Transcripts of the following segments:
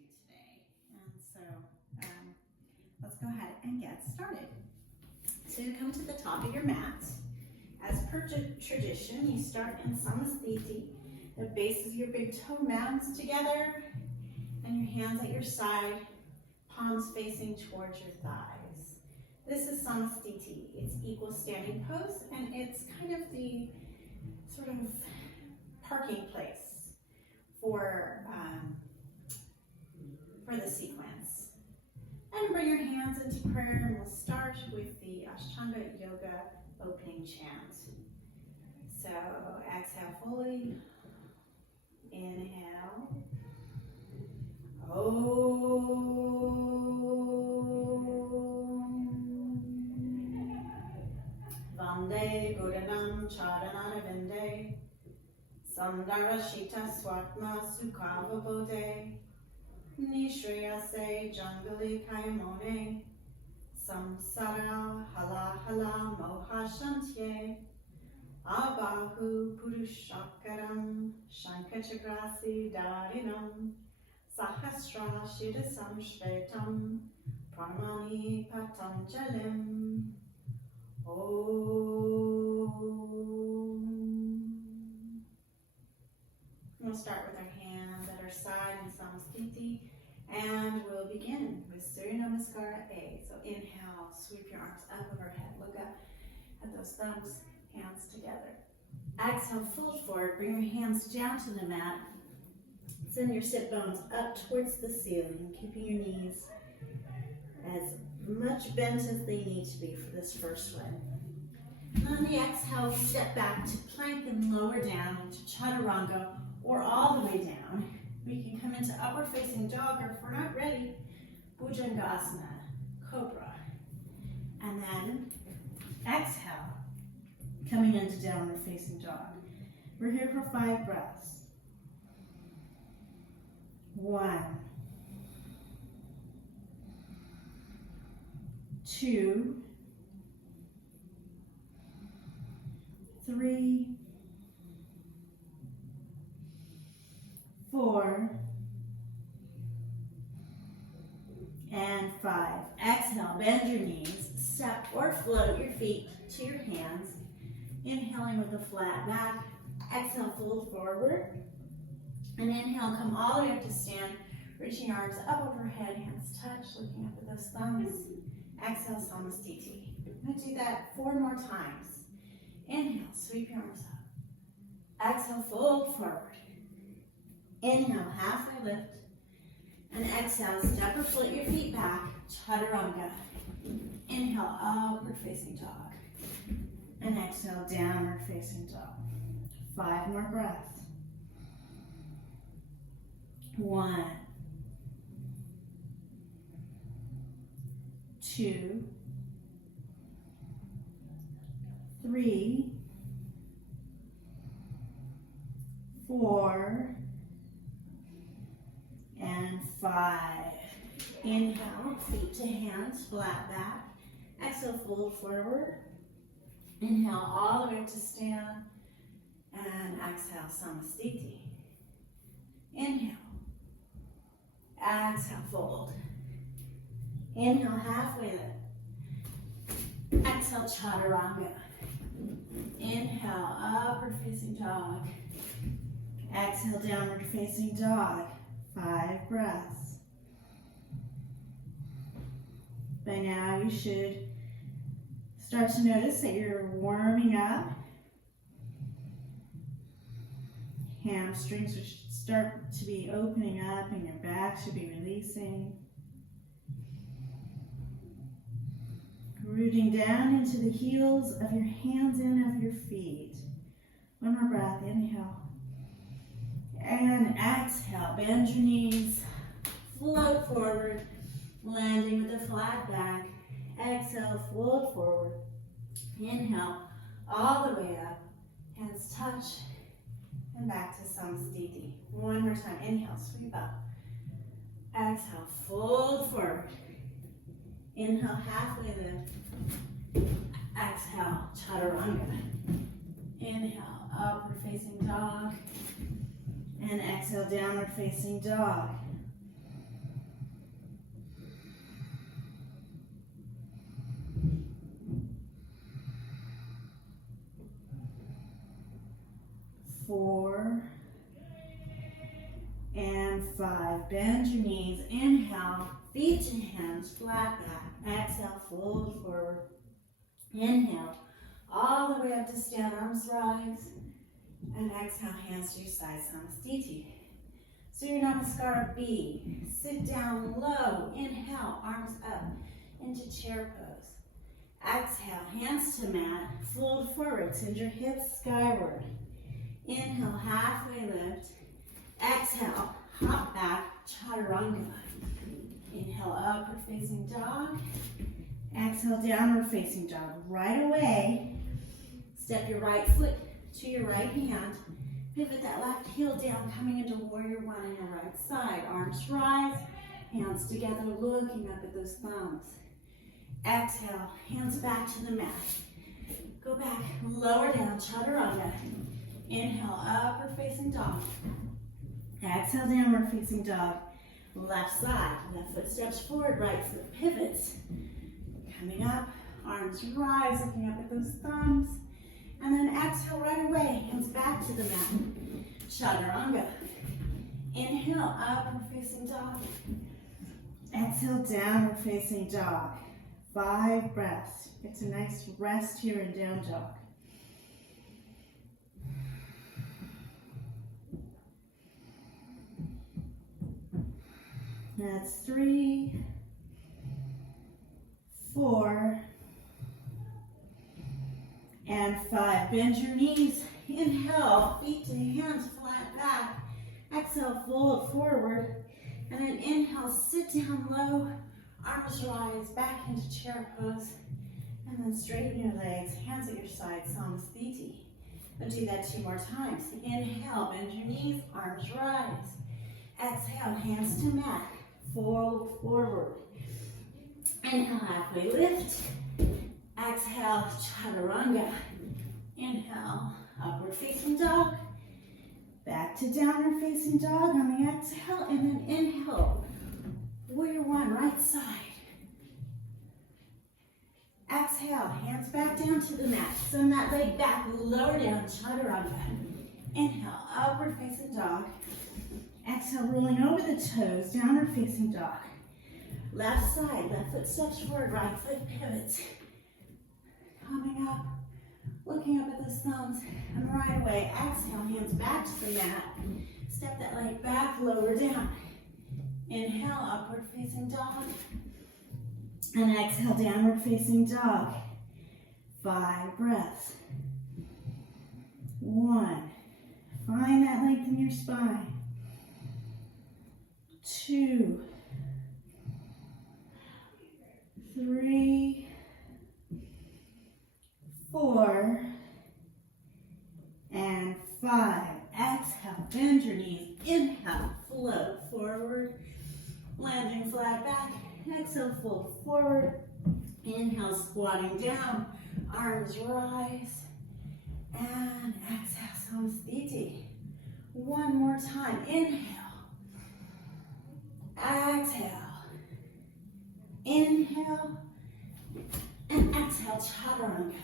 do today. And so let's go ahead and get started. So you come to the top of your mat. As per tradition, you start in Samasthiti. The base of your big toe mounds together and your hands at your side, palms facing towards your thighs. This is Samasthiti. It's equal standing pose, and it's kind of the sort of parking place for the sequence. And bring your hands into prayer, and we'll start with the Ashtanga Yoga opening chant. So exhale fully. Inhale. Om. Vande Buddhanam Charanana Vinde. Sandarashita Swatma Sukhava Bodhe. Nishriyase Jangali Kayamone. Samsara Hala Hala Moha Shantye. Abahu Purushakaram Shankachagrasi Darinam Sahasra Shidasam Shvetam Pramani Patanjalim. Om. We'll start with our hands at our side in Samasthiti, and we'll begin with Surya Namaskara A. So inhale, sweep your arms up overhead. Look up at those thumbs, hands together. Exhale, fold forward. Bring your hands down to the mat. Send your sit bones up towards the ceiling, keeping your knees as much bent as they need to be for this first one. On the exhale, step back to plank and lower down to chaturanga, or all the way down. We can come into upward facing dog, or if we're not ready, Bhujangasana, cobra. And then exhale, coming into downward facing dog. We're here for 5 breaths. 1, 2, 3, 4, and 5. Exhale, bend your knees, step or float your feet to your hands. Inhaling with a flat back. Exhale, fold forward. And inhale, come all the way up to stand, reaching your arms up overhead, hands touch, looking up at those thumbs. Exhale, Samasthiti. I'm going to do that 4 more times. Inhale, sweep your arms up. Exhale, fold forward. Inhale, halfway lift. And exhale, step or flip your feet back, chaturanga. Inhale, upward facing dog. And exhale, downward facing dog. 5 more breaths. 1, 2, 3, 4, and 5. Inhale, feet to hands, flat back. Exhale, fold forward. Inhale, all the way up to stand. And exhale, Samasthiti. Inhale. Exhale, fold. Inhale, halfway lift. Exhale, chaturanga. Inhale, upward facing dog. Exhale, downward facing dog. 5 breaths. By now you should start to notice that you're warming up. Hamstrings should start to be opening up and your back should be releasing. Rooting down into the heels of your hands and of your feet. 1 more breath, inhale. And exhale, bend your knees, float forward, landing with a flat back. Exhale, fold forward. Inhale, all the way up, hands touch, and back to Samasthiti. 1 more time, inhale, sweep up. Exhale, fold forward. Inhale, halfway lift. Exhale, chaturanga. Inhale, upward facing dog. And exhale, downward facing dog. bend your knees. Inhale, feet to hands, flat back. Exhale, fold forward. Inhale, all the way up to stand, arms rise. And exhale, hands to your side, Samastiti. Surya Namaskar B. Sit down low. Inhale, arms up into chair pose. Exhale, hands to mat. Fold forward, send your hips skyward. Inhale, halfway lift. Exhale, hop back, chaturanga. Inhale, upward facing dog. Exhale, downward facing dog. Right away, step your right foot to your right hand. Pivot that left heel down, coming into warrior one on your right side. Arms rise, hands together, looking up at those thumbs. Exhale, hands back to the mat. Go back, lower down, chaturanga. Inhale, upward facing dog. Exhale, downward facing dog. Left side, left foot steps forward, right foot pivots. Coming up, arms rise, looking up at those thumbs. And then exhale right away, hands back to the mat. Chaturanga. Inhale, upward facing dog. Exhale, downward facing dog. 5 breaths. It's a nice rest here in down dog. That's 3, 4, and 5. Bend your knees. Inhale, feet to hands, flat back. Exhale, fold forward. And then inhale, sit down low. Arms rise, back into chair pose. And then straighten your legs, hands at your side, Samastiti. We'll do that 2 more times. Inhale, bend your knees, arms rise. Exhale, hands to mat. Fold forward. Inhale, halfway lift. Exhale, chaturanga. Inhale, upward facing dog. Back to downward facing dog on the exhale, and then inhale. Warrior one, right side. Exhale, hands back down to the mat. Send that leg back, lower down, chaturanga. Inhale, upward facing dog. Exhale, rolling over the toes, downward facing dog. Left side, left foot steps forward, right foot pivots. Coming up, looking up at the thumbs, and right away, exhale, hands back to the mat. Step that leg back, lower down. Inhale, upward facing dog. And exhale, downward facing dog. 5 breaths. 1. Find that length in your spine. 2, 3, 4, and 5. Exhale, bend your knees. Inhale, float forward. Landing flat back. Exhale, fold forward. Inhale, squatting down. Arms rise. And exhale, Samastiti. 1 more time. Inhale. Exhale. Inhale. And exhale, chaturanga.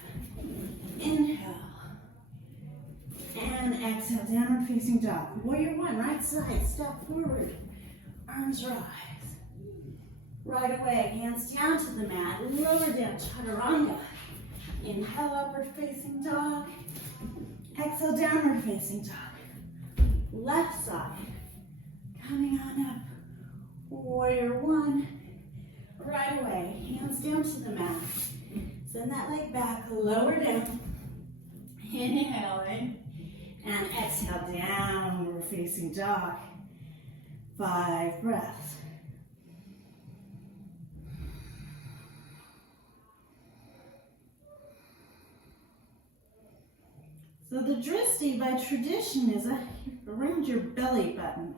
Inhale. And exhale, downward facing dog. Warrior one, right side, step forward. Arms rise. Right away, hands down to the mat. Lower down, chaturanga. Inhale, upward facing dog. Exhale, downward facing dog. Left side. Coming on up. Warrior one. Right away, hands down to the mat. Send that leg back, lower down. Inhale in. And exhale, downward facing dog. 5 breaths. So the drishti by tradition is around your belly button,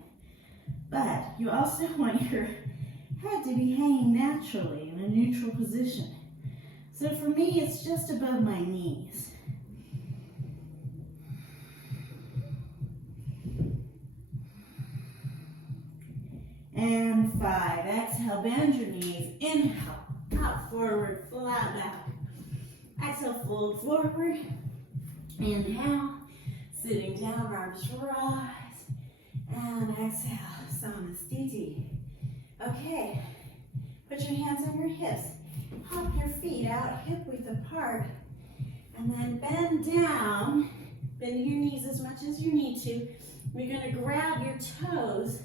but you also want your head to be hanging naturally in a neutral position. So for me, it's just above my knees. And 5, exhale, bend your knees. Inhale, up, forward, flat back. Exhale, fold forward. Inhale, sitting down, arms rise. And exhale, Samastiti. Okay, put your hands on your hips. Hop your feet out hip width apart. And then bend down, bend your knees as much as you need to. We're going to grab your toes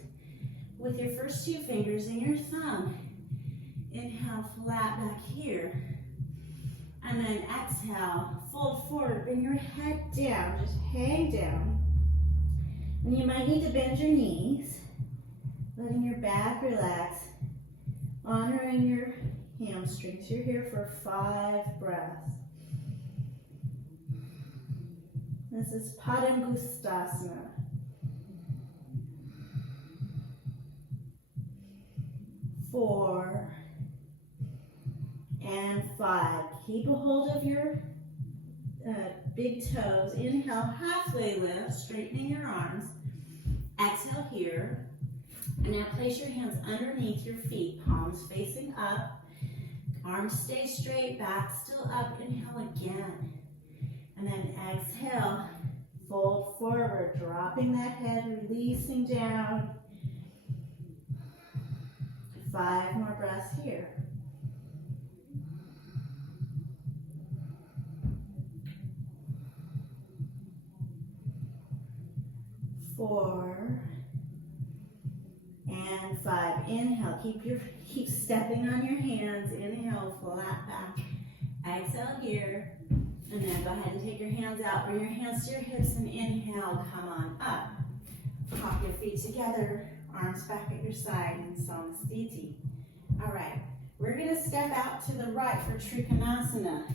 with your first two fingers and your thumb. Inhale, flat back here. And then exhale, fold forward, bring your head down, just hang down. And you might need to bend your knees, letting your back relax, honoring your hamstrings. You're here for 5 breaths. This is Padangusthasana. 4 and 5. Keep a hold of your big toes. Inhale, halfway lift, straightening your arms. Exhale here. And now place your hands underneath your feet, palms facing up. Arms stay straight, back still up. Inhale again. And then exhale, fold forward, dropping that head, releasing down. 5 more breaths here. 4 and 5. Inhale, keep stepping on your hands. Inhale, flat back. Exhale here. And then go ahead and take your hands out. Bring your hands to your hips and inhale, come on up. Hop your feet together, arms back at your side in Samasthiti. All right, we're gonna step out to the right for Trikonasana.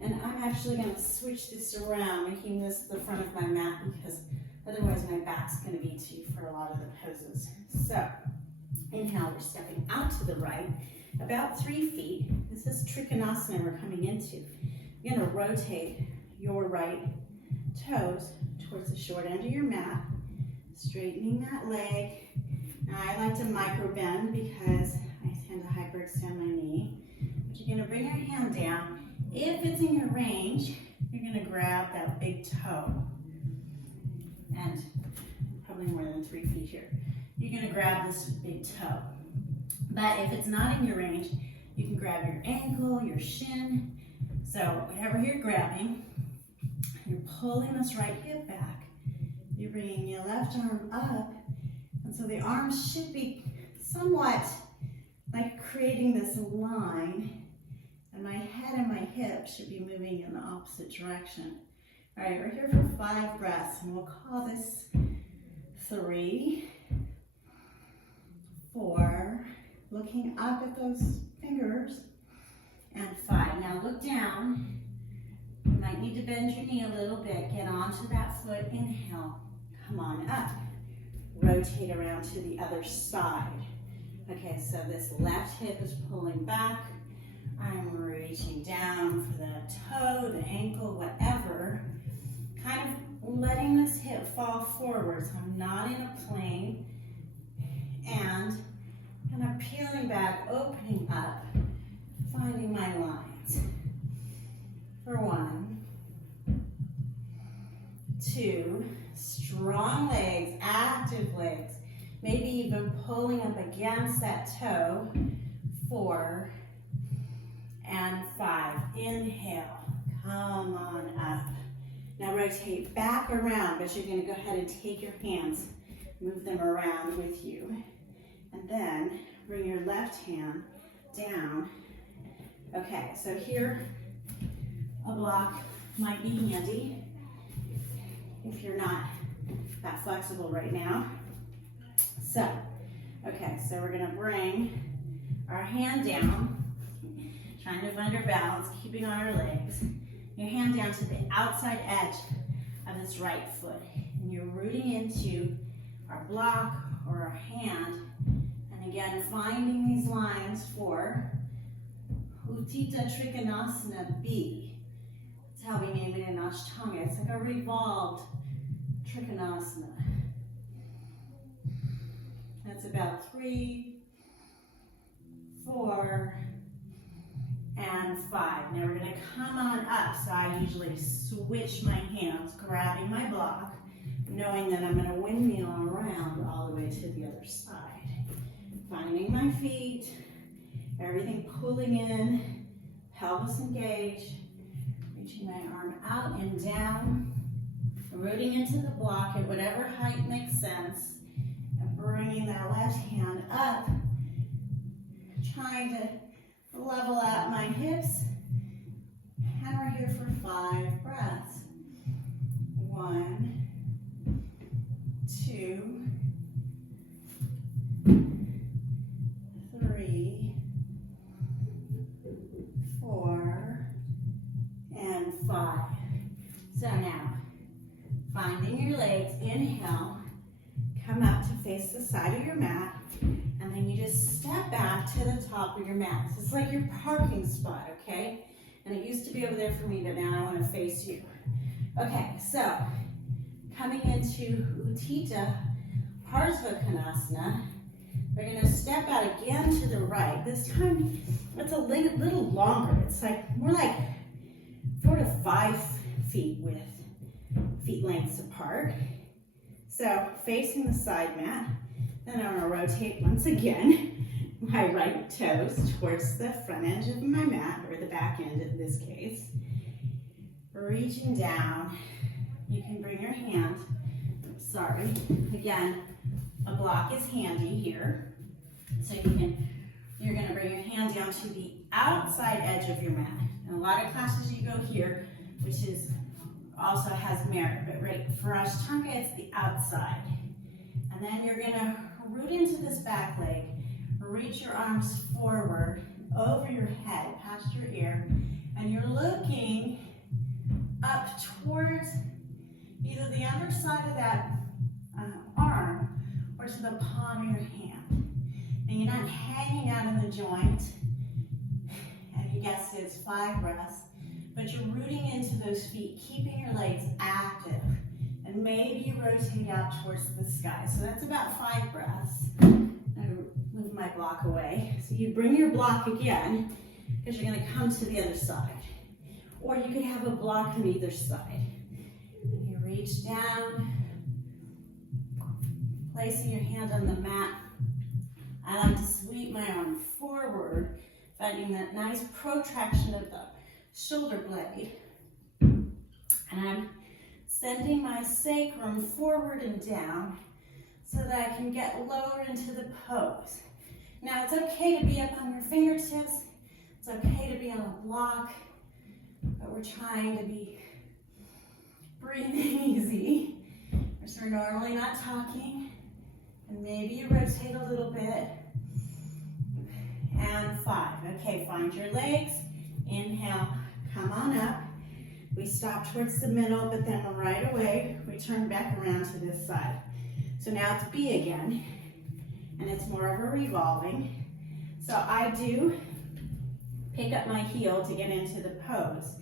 And I'm actually gonna switch this around, making this the front of my mat because otherwise my back's gonna be too for a lot of the poses. So, inhale, we're stepping out to the right, about 3 feet. This is Trikonasana we're coming into. You're gonna rotate your right toes towards the short end of your mat, straightening that leg. Now I like to micro bend because I tend to hyperextend my knee. But you're gonna bring your hand down. If it's in your range, you're gonna grab that big toe. And probably more than 3 feet here. You're gonna grab this big toe. But if it's not in your range, you can grab your ankle, your shin. So whatever you're grabbing, you're pulling this right hip back. You're bringing your left arm up. And so the arms should be somewhat like creating this line. And my head and my hips should be moving in the opposite direction. All right, we're here for 5 breaths. And we'll call this 3, 4, looking up at those fingers. And 5. Now look down. You might need to bend your knee a little bit. Get onto that foot. Inhale. Come on up. Rotate around to the other side. Okay, so this left hip is pulling back. I'm reaching down for the toe, the ankle, whatever. Kind of letting this hip fall forward. So I'm not in a plane. And kind of peeling back, opening up. Finding my lines. For 1, 2, strong legs, active legs. Maybe even pulling up against that toe. 4 and 5. Inhale, come on up. Now rotate back around, but you're gonna go ahead and take your hands, move them around with you. And then bring your left hand down. Okay, so here, a block might be handy if you're not that flexible right now. So, okay, so we're gonna bring our hand down, trying to find our balance, keeping on our legs. Your hand down to the outside edge of this right foot. And you're rooting into our block or our hand. And again, finding these lines for Uttita Trikonasana B. That's how we name it in Ashtanga. It's like a revolved Trikonasana. That's about 3, 4, and 5. Now we're going to come on up. So I usually switch my hands, grabbing my block, knowing that I'm going to windmill around all the way to the other side. Find Finding my feet, everything pulling in, pelvis engaged, reaching my arm out and down, rooting into the block at whatever height makes sense, and bringing that left hand up, trying to level out my hips, and we're here for 5 breaths. 1, 2, 3, 4, and 5. So now, finding your legs, inhale, come up to face the side of your mat, and then you just step back to the top of your mat. This is like your parking spot, okay? And it used to be over there for me, but now I want to face you. Okay, so coming into Utthita Parshvanasana, we're going to step out again to the right. This time it's a little longer. It's like more like 4 to 5 feet width, feet lengths apart. So facing the side mat, then I'm going to rotate once again my right toes towards the front edge of my mat, or the back end in this case. Reaching down, you can bring your hand, again, a block is handy here. So you're going to bring your hand down to the outside edge of your mat. In a lot of classes you go here, which also has merit, but right for Ashtanga it's the outside. And then you're going to root into this back leg, reach your arms forward over your head, past your ear, and you're looking up towards either the underside of that arm or to the palm of your hand. And you're not hanging out in the joint, and you guessed it, it's 5 breaths, but you're rooting into those feet, keeping your legs active, and maybe you rotate out towards the sky. So that's about 5 breaths. I'm move my block away. So you bring your block again, because you're going to come to the other side. Or you could have a block on either side. You reach down, placing your hand on the mat. I like to sweep my arm forward, finding that nice protraction of the shoulder blade. And I'm sending my sacrum forward and down so that I can get lower into the pose. Now it's okay to be up on your fingertips. It's okay to be on a block. But we're trying to be breathing easy. So we're normally not talking. And maybe you rotate a little bit. And 5. Okay, find your legs. Inhale, come on up. We stop towards the middle, but then right away, we turn back around to this side. So now it's B again. And it's more of a revolving. So I do pick up my heel to get into the pose.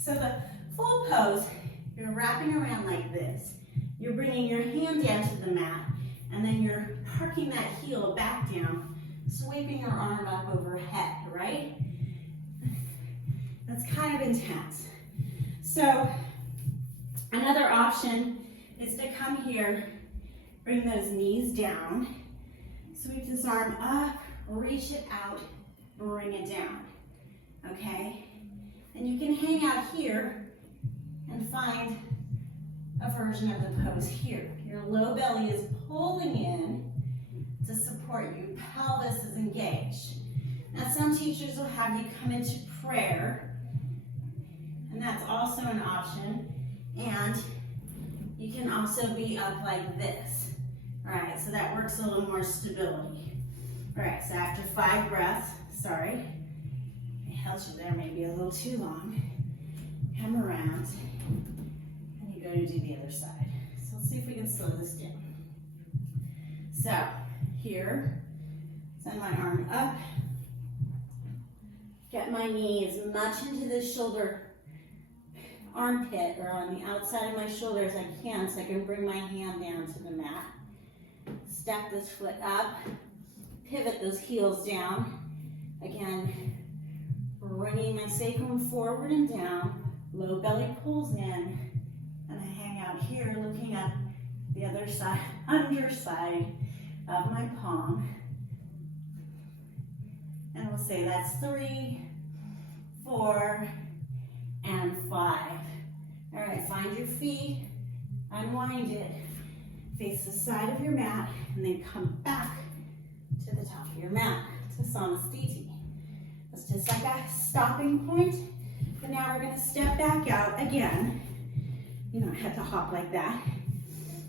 So the full pose, you're wrapping around like this. You're bringing your hand down to the mat, and then you're parking that heel back down, sweeping your arm up overhead, right? That's kind of intense. So another option is to come here, bring those knees down, sweep this arm up, reach it out, bring it down, okay? And you can hang out here and find a version of the pose here. Your low belly is pulling in to support you. Pelvis is engaged. Now some teachers will have you come into prayer, and that's also an option. And you can also be up like this. All right, so that works a little more stability. All right, so after 5 breaths, sorry, I held you there maybe a little too long. Come around, and you go to do the other side. So let's see if we can slow this down. So here, send my arm up, get my knee as much into the shoulder armpit or on the outside of my shoulder as I can, so I can bring my hand down to the mat. Step this foot up, pivot those heels down. Again, bringing my sacrum forward and down, low belly pulls in, and I hang out here looking up the other side, underside of my palm. And we'll say that's 3, 4, and 5. All right, find your feet, unwind it, face the side of your mat, and then come back to the top of your mat to Samastiti. It's just like a stopping point, but now we're going to step back out again. You don't have to hop like that.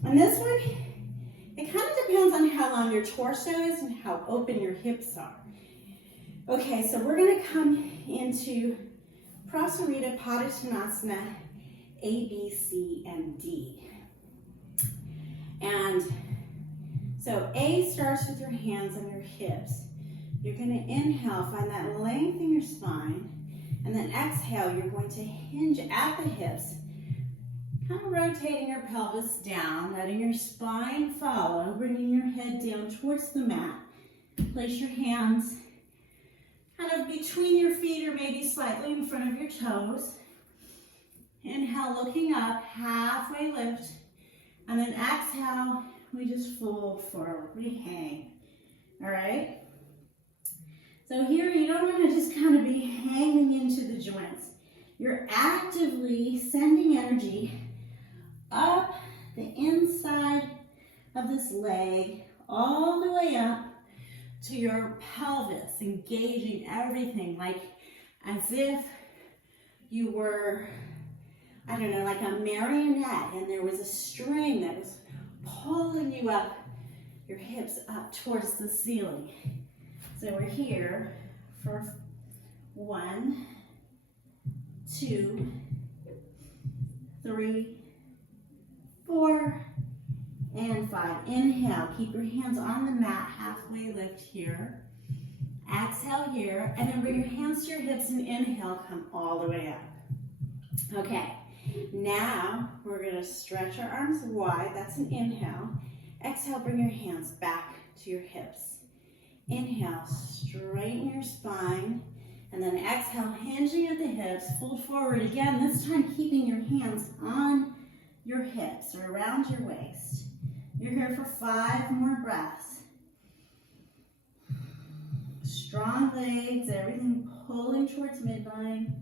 And this one, it kind of depends on how long your torso is and how open your hips are. Okay, so we're going to come into Prasarita Padottanasana A, B, C, and D. And so A starts with your hands on your hips. You're going to inhale, find that length in your spine, and then exhale, you're going to hinge at the hips, kind of rotating your pelvis down, letting your spine follow, bringing your head down towards the mat. Place your hands kind of between your feet or maybe slightly in front of your toes. Inhale, looking up, halfway lift, and then exhale, we just fold forward, we hang, all right? So here, you don't want to just kind of be hanging into the joints. You're actively sending energy up the inside of this leg, all the way up to your pelvis, engaging everything, like as if you were, I don't know, like a marionette, and there was a string that was pulling you up, your hips up towards the ceiling. So we're here for 1, 2, 3, 4, and 5. Inhale, keep your hands on the mat, halfway lift here. Exhale here, and then bring your hands to your hips and inhale, come all the way up. Okay, now we're going to stretch our arms wide. That's an inhale. Exhale, bring your hands back to your hips. Inhale, straighten your spine, and then exhale, hinging at the hips, fold forward again, this time keeping your hands on your hips or around your waist. You're here for 5 more breaths. Strong legs, everything pulling towards midline.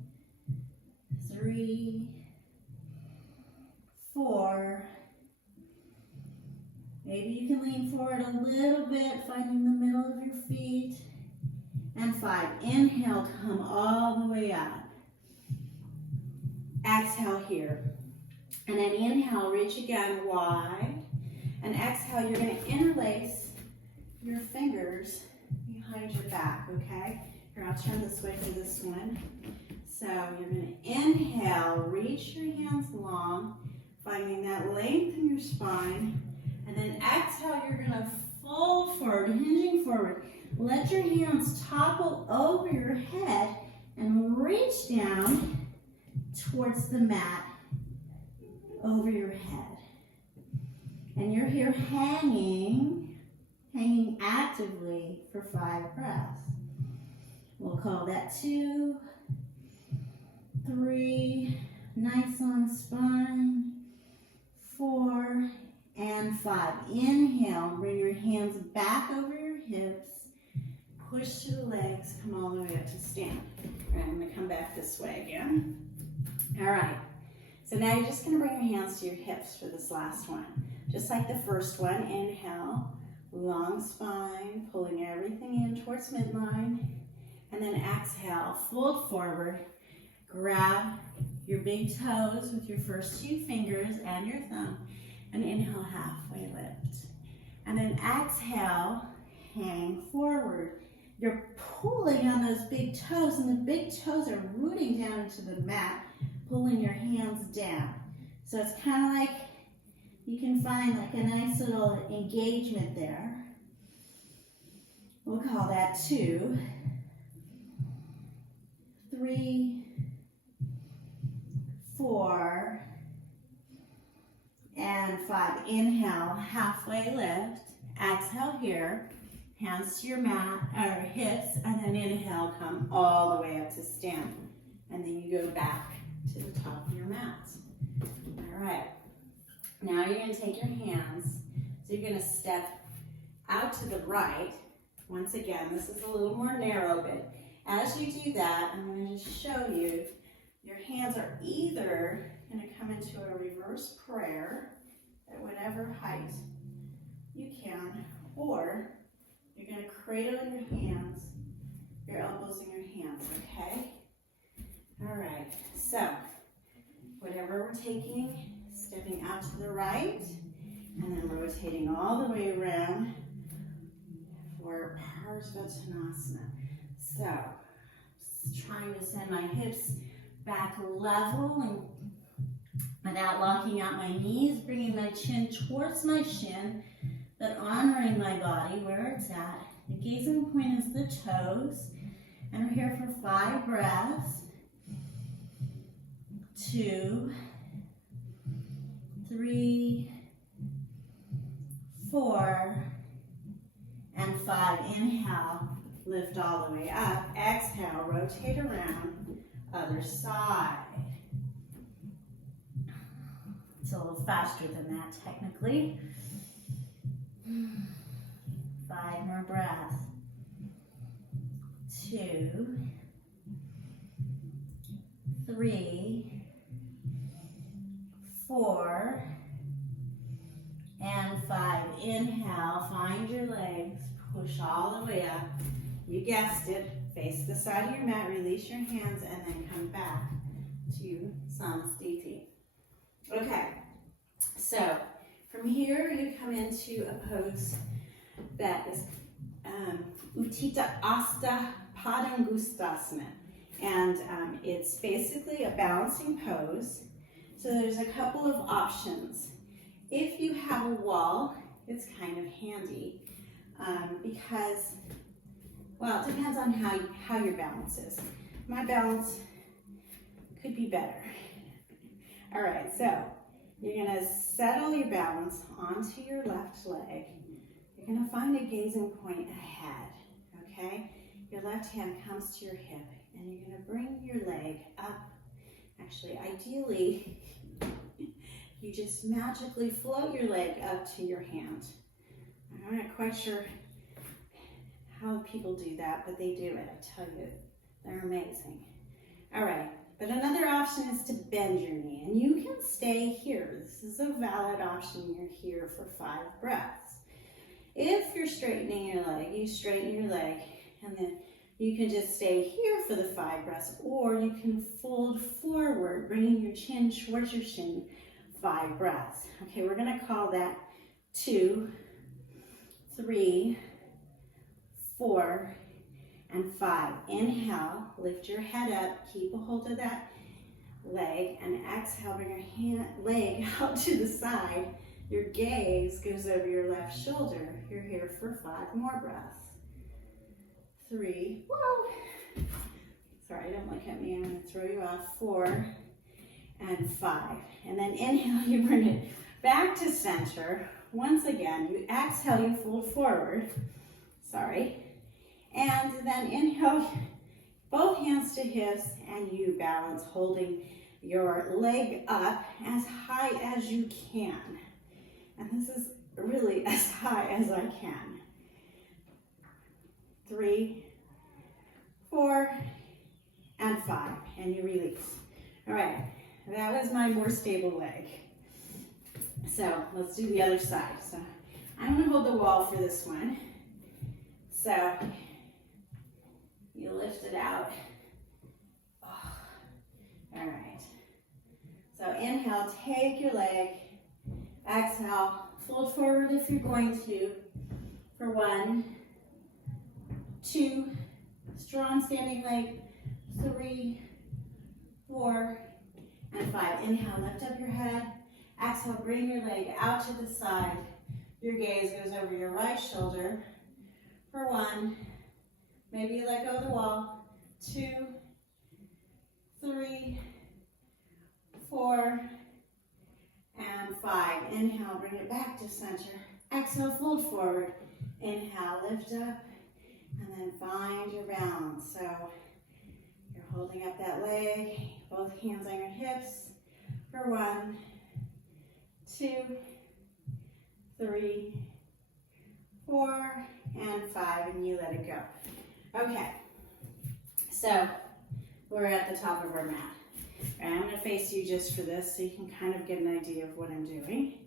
3, 4. Maybe you can lean forward a little bit, finding the middle of your feet. And 5. Inhale, come all the way up. Exhale here. And then inhale, reach again wide. And exhale, you're going to interlace your fingers behind your back, okay? Here, I'll turn this way for this one. So you're going to inhale, reach your hands long, finding that length in your spine. And then exhale, you're going to fold forward, hinging forward. Let your hands topple over your head and reach down towards the mat over your head. And you're here hanging actively for 5 breaths. We'll call that 2, 3, nice long spine, 4, and 5. Inhale, bring your hands back over your hips, push to the legs, come all the way up to stand. All right, I'm going to come back this way again. All right, so now you're just going to bring your hands to your hips for this last one. Just like the first one, inhale, long spine, pulling everything in towards midline, and then exhale, fold forward, grab your big toes with your first 2 fingers and your thumb, and inhale, halfway lift. And then exhale, hang forward. You're pulling on those big toes, and the big toes are rooting down into the mat, pulling your hands down. So it's kind of like you can find like a nice little engagement there. We'll call that 2, 3, 4, and 5. Inhale, halfway lift. Exhale here. Hands to your mat, or hips, and then inhale, come all the way up to stand. And then you go back to the top of your mat. All right. Now you're going to take your hands. So you're going to step out to the right, Once again, this is a little more narrow, but as you do that, I'm going to just show you, your hands are either going to come into a reverse prayer at whatever height you can, or you're going to cradle your hands, your elbows in your hands, okay? All right, so whatever we're taking, stepping out to the right, and then rotating all the way around for Parsvattanasana. So, trying to send my hips back level and without locking out my knees, bringing my chin towards my shin, but honoring my body where it's at. The gazing point is the toes, and we're here for 5 breaths. 2, 3, 4, and 5. Inhale, lift all the way up. Exhale, rotate around, other side. It's a little faster than that technically. 5 more breaths. 2, 3, 4, and 5. Inhale, find your legs, push all the way up. You guessed it, face the side of your mat, release your hands, and then come back to Samastiti. Okay, so from here you come into a pose that is Utthita Asta Padangustasana, and it's basically a balancing pose. So there's a couple of options. If you have a wall, it's kind of handy because, well, it depends on how your balance is. My balance could be better. All right, so you're gonna settle your balance onto your left leg. You're gonna find a gazing point ahead, okay? Your left hand comes to your hip, and you're gonna bring your leg up. Actually, ideally, you just magically float your leg up to your hand. I'm not quite sure how people do that, but they do it, I tell you. They're amazing. All right, but another option is to bend your knee, and you can stay here. This is a valid option. You're here for 5 breaths. If you're straightening your leg, you straighten your leg, and then you can just stay here for the 5 breaths, or you can fold forward, bringing your chin towards your shin, 5 breaths. Okay, we're gonna call that 2, 3, 4, and 5. Inhale, lift your head up, keep a hold of that leg, and exhale, bring your leg out to the side. Your gaze goes over your left shoulder. You're here for 5 more breaths. 3, whoa. Sorry, don't look at me, I'm gonna throw you off. 4, and 5. And then inhale, you bring it back to center. Once again, you exhale, you fold forward. Sorry. And then inhale, both hands to hips, and you balance, holding your leg up as high as you can. And this is really as high as I can. 3, 4, and 5. And you release. All right. That was my more stable leg. So let's do the other side. So I'm going to hold the wall for this one. So you lift it out. Oh. All right. So inhale, take your leg. Exhale, fold forward if you're going to. For 1, 2, strong standing leg. 3, 4, and 5. Inhale, lift up your head. Exhale, bring your leg out to the side. Your gaze goes over your right shoulder. For 1, maybe you let go of the wall. 2, 3, 4, and 5. Inhale, bring it back to center. Exhale, fold forward. Inhale, lift up, and then find your balance. So you're holding up that leg, both hands on your hips. For 1, 2, 3, 4, and 5, and you let it go. Okay, so we're at the top of our mat. And I'm going to face you just for this so you can kind of get an idea of what I'm doing.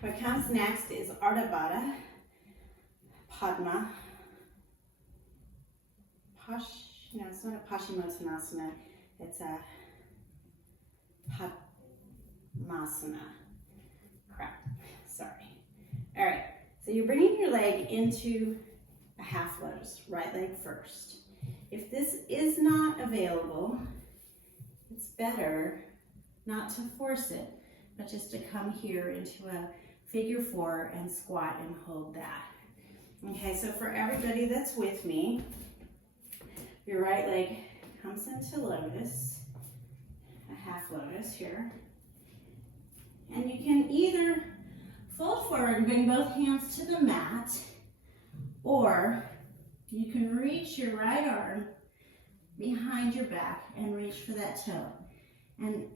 What comes next is Ardha Baddha Padma. No, it's not a Paschimottanasana. It's a Padmasana. Crap, sorry. All right, so you're bringing your leg into a half lotus, right leg first. If this is not available, it's better not to force it, but just to come here into a figure 4 and squat and hold that. Okay, so for everybody that's with me, your right leg comes into lotus, a half lotus here. And you can either fold forward and bring both hands to the mat, or you can reach your right arm behind your back and reach for that toe. And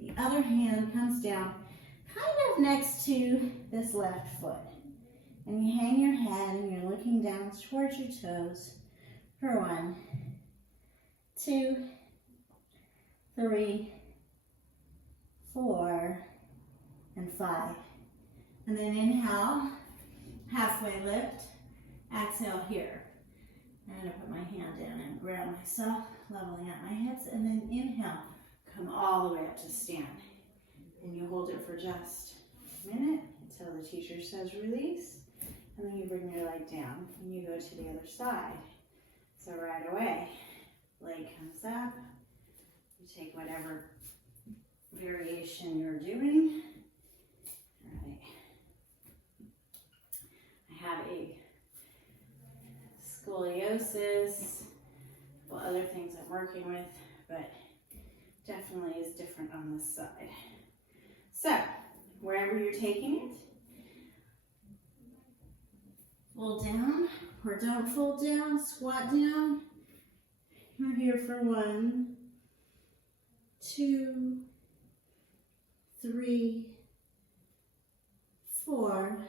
the other hand comes down kind of next to this left foot. And you hang your head and you're looking down towards your toes for 1, 2, 3, 4, and 5. And then inhale, halfway lift, exhale here. I'm going to put my hand in and ground myself, leveling out my hips, and then inhale, come all the way up to stand. And you hold it for just a minute until the teacher says release, and then you bring your leg down and you go to the other side. So right away, leg comes up, you take whatever variation you're doing. All right. I have a scoliosis, well, other things I'm working with, but definitely is different on this side. So, wherever you're taking it, fold down, or don't fold down, squat down. We're here for 1, 2, 3, 4,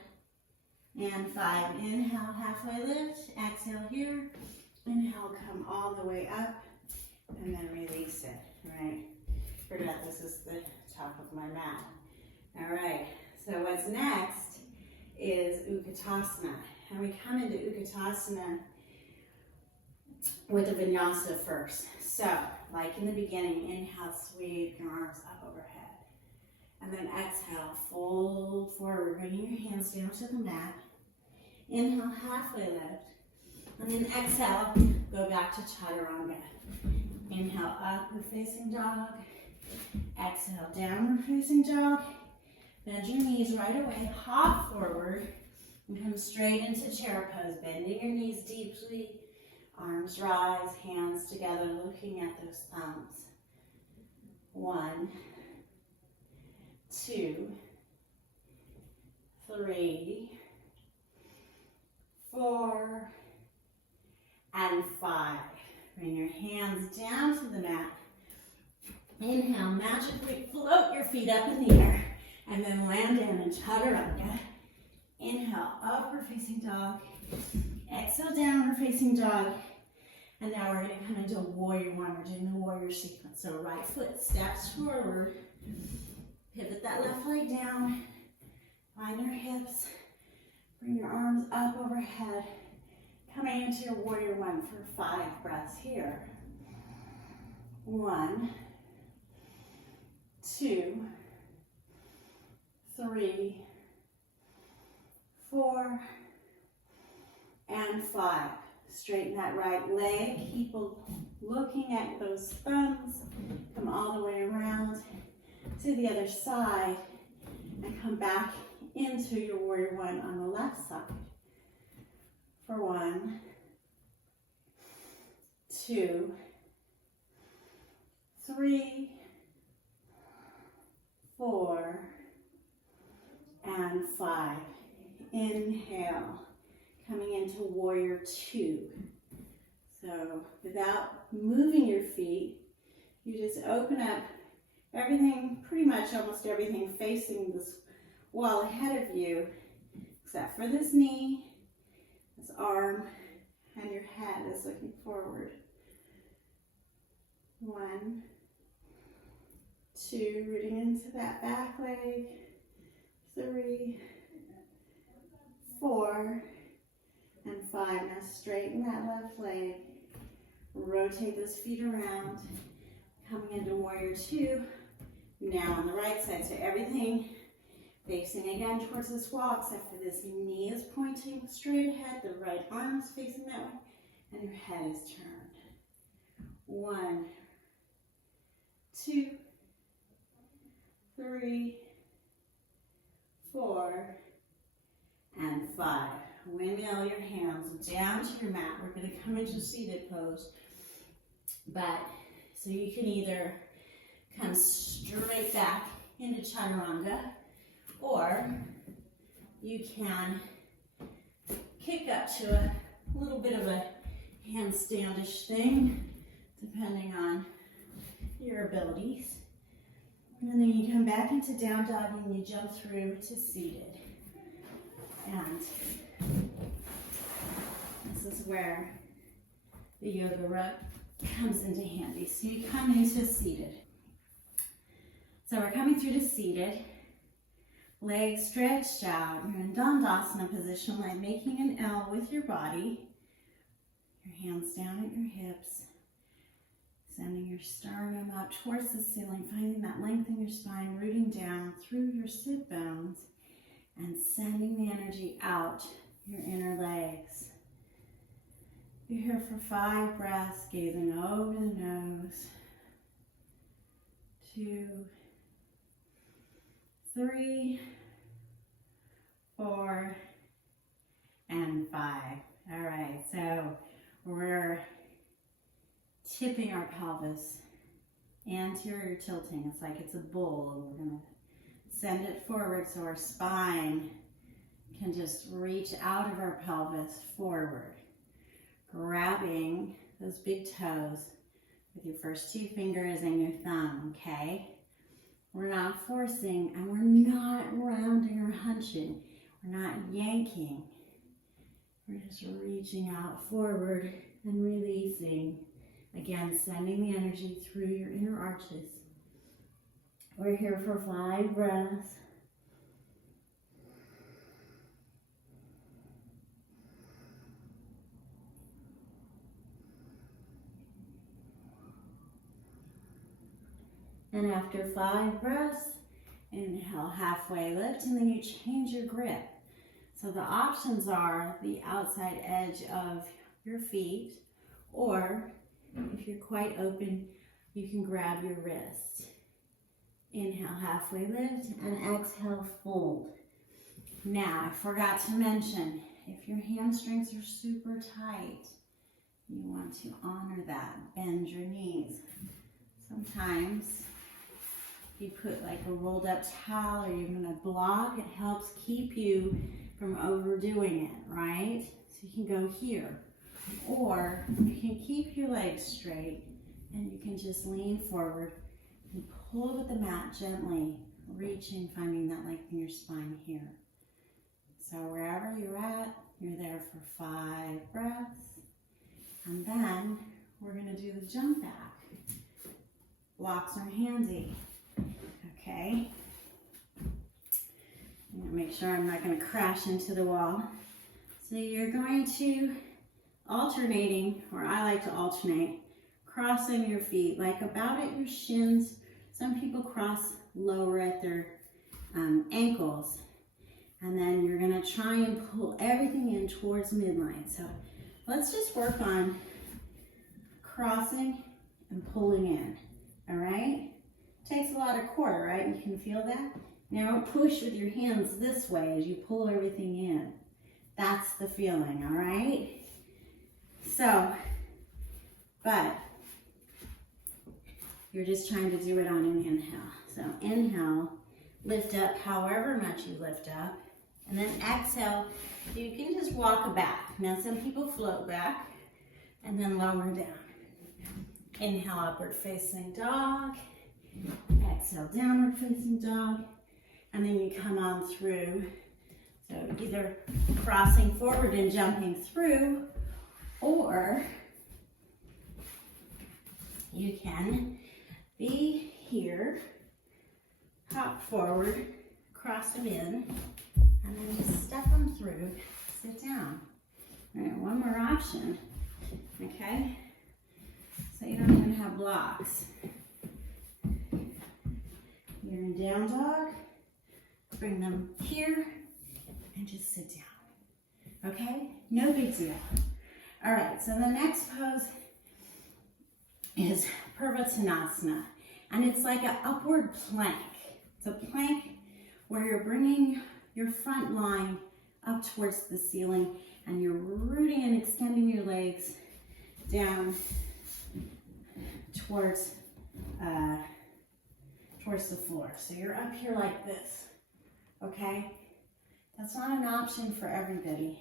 and 5. Inhale, halfway lift, exhale here. Inhale, come all the way up, and then release it, right? Forget this is the top of my mat. All right, so what's next is Utkatasana. And we come into Utkatasana with a vinyasa first. So, like in the beginning, inhale, sweep your arms up overhead. And then exhale, fold forward, bringing your hands down to the mat. Inhale, halfway lift. And then exhale, go back to Chaturanga. Inhale, upward facing dog. Exhale, downward facing dog. Bend your knees right away, hop forward, and come straight into chair pose, bending your knees deeply. Arms rise, hands together, looking at those thumbs. 1, 2, 3, 4, and 5. Bring your hands down to the mat. Inhale, magically float your feet up in the air, and then land in Chaturanga. Inhale, upward facing dog. Exhale, downward facing dog. And now we're going to come into warrior 1. We're doing the warrior sequence. So right foot steps forward. Pivot that left leg down. Find your hips. Bring your arms up overhead. Coming into your warrior 1 for 5 breaths here. 1, 2, 3, 4, and 5. Straighten that right leg. Keep looking at those thumbs. Come all the way around to the other side and come back into your warrior 1 on the left side. For 1, 2, 3, 4, and 5. Inhale, coming into warrior 2. So without moving your feet, you just open up everything, pretty much almost everything facing this wall ahead of you, except for this knee, this arm, and your head is looking forward. 1, 2, rooting into that back leg. 3, 4, and 5. Now straighten that left leg. Rotate those feet around. Coming into warrior 2. Now on the right side. So everything facing again towards this wall, except for this knee is pointing straight ahead. The right arm is facing that way. And your head is turned. 1, 2, 3, 4, and 5. Windmill your hands down to your mat. We're going to come into seated pose. But, so you can either come straight back into chaturanga, or you can kick up to a little bit of a handstandish thing, depending on your abilities. And then you come back into down dog and you jump through to seated. And this is where the yoga rug comes into handy. So you come into seated. So we're coming through to seated. Legs stretched out. You're in Dandasana position, like making an L with your body. Your hands down at your hips. Sending your sternum up towards the ceiling, finding that length in your spine, rooting down through your sit bones, and sending the energy out your inner legs. You're here for 5 breaths, gazing over the nose. 2, 3, 4, and 5. All right, so we're tipping our pelvis, anterior tilting. It's like it's a bull, and we're going to send it forward so our spine can just reach out of our pelvis forward. Grabbing those big toes with your first 2 fingers and your thumb, okay? We're not forcing, and we're not rounding or hunching. We're not yanking. We're just reaching out forward and releasing. Again, sending the energy through your inner arches. We're here for 5 breaths. And after 5 breaths, inhale, halfway lift, and then you change your grip. So the options are the outside edge of your feet, or if you're quite open, you can grab your wrist. Inhale, halfway lift, and exhale, fold. Now, I forgot to mention, if your hamstrings are super tight, you want to honor that. Bend your knees. Sometimes you put like a rolled up towel or even a block. It helps keep you from overdoing it, right? So you can go here. Or you can keep your legs straight and you can just lean forward and pull with the mat gently, reaching, finding that length in your spine here. So wherever you're at, you're there for 5 breaths. And then we're going to do the jump back. Blocks are handy. Okay. I'm going to make sure I'm not going to crash into the wall. So you're going to alternating, or I like to alternate, crossing your feet like about at your shins. Some people cross lower at their ankles. And then you're going to try and pull everything in towards midline. So let's just work on crossing and pulling in. All right? Takes a lot of core, right? You can feel that? Now push with your hands this way as you pull everything in. That's the feeling, all right? So, but you're just trying to do it on an inhale. So inhale, lift up however much you lift up. And then exhale, you can just walk back. Now some people float back and then lower down. Inhale, upward facing dog. Exhale, downward facing dog. And then you come on through So either crossing forward and jumping through, or you can be here, hop forward, cross them in, and then just step them through, sit down. All right, one more option, okay? So you don't even have blocks. You're in down dog, bring them here, and just sit down, okay? No big deal. All right, so the next pose is Purvottanasana, and it's like an upward plank. It's a plank where you're bringing your front line up towards the ceiling, and you're rooting and extending your legs down towards the floor. So you're up here like this, okay? That's not an option for everybody.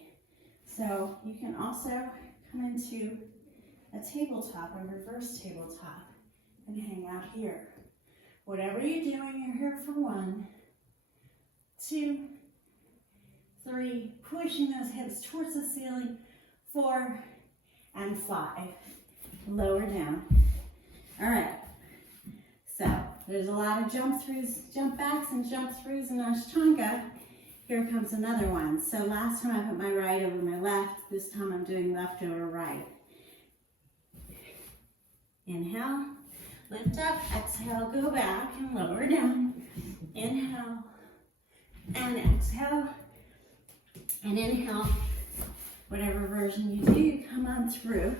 So you can also come into a tabletop, a reverse tabletop, and hang out here. Whatever you're doing, you're here for 1, 2, 3, pushing those hips towards the ceiling, 4, and 5. Lower down. All right. So there's a lot of jump throughs, jump backs, and jump throughs in Ashtanga. Here comes another one. So last time I put my right over my left. This time I'm doing left over right. Inhale, lift up, exhale, go back and lower down. Inhale and exhale and inhale. Whatever version you do, you come on through.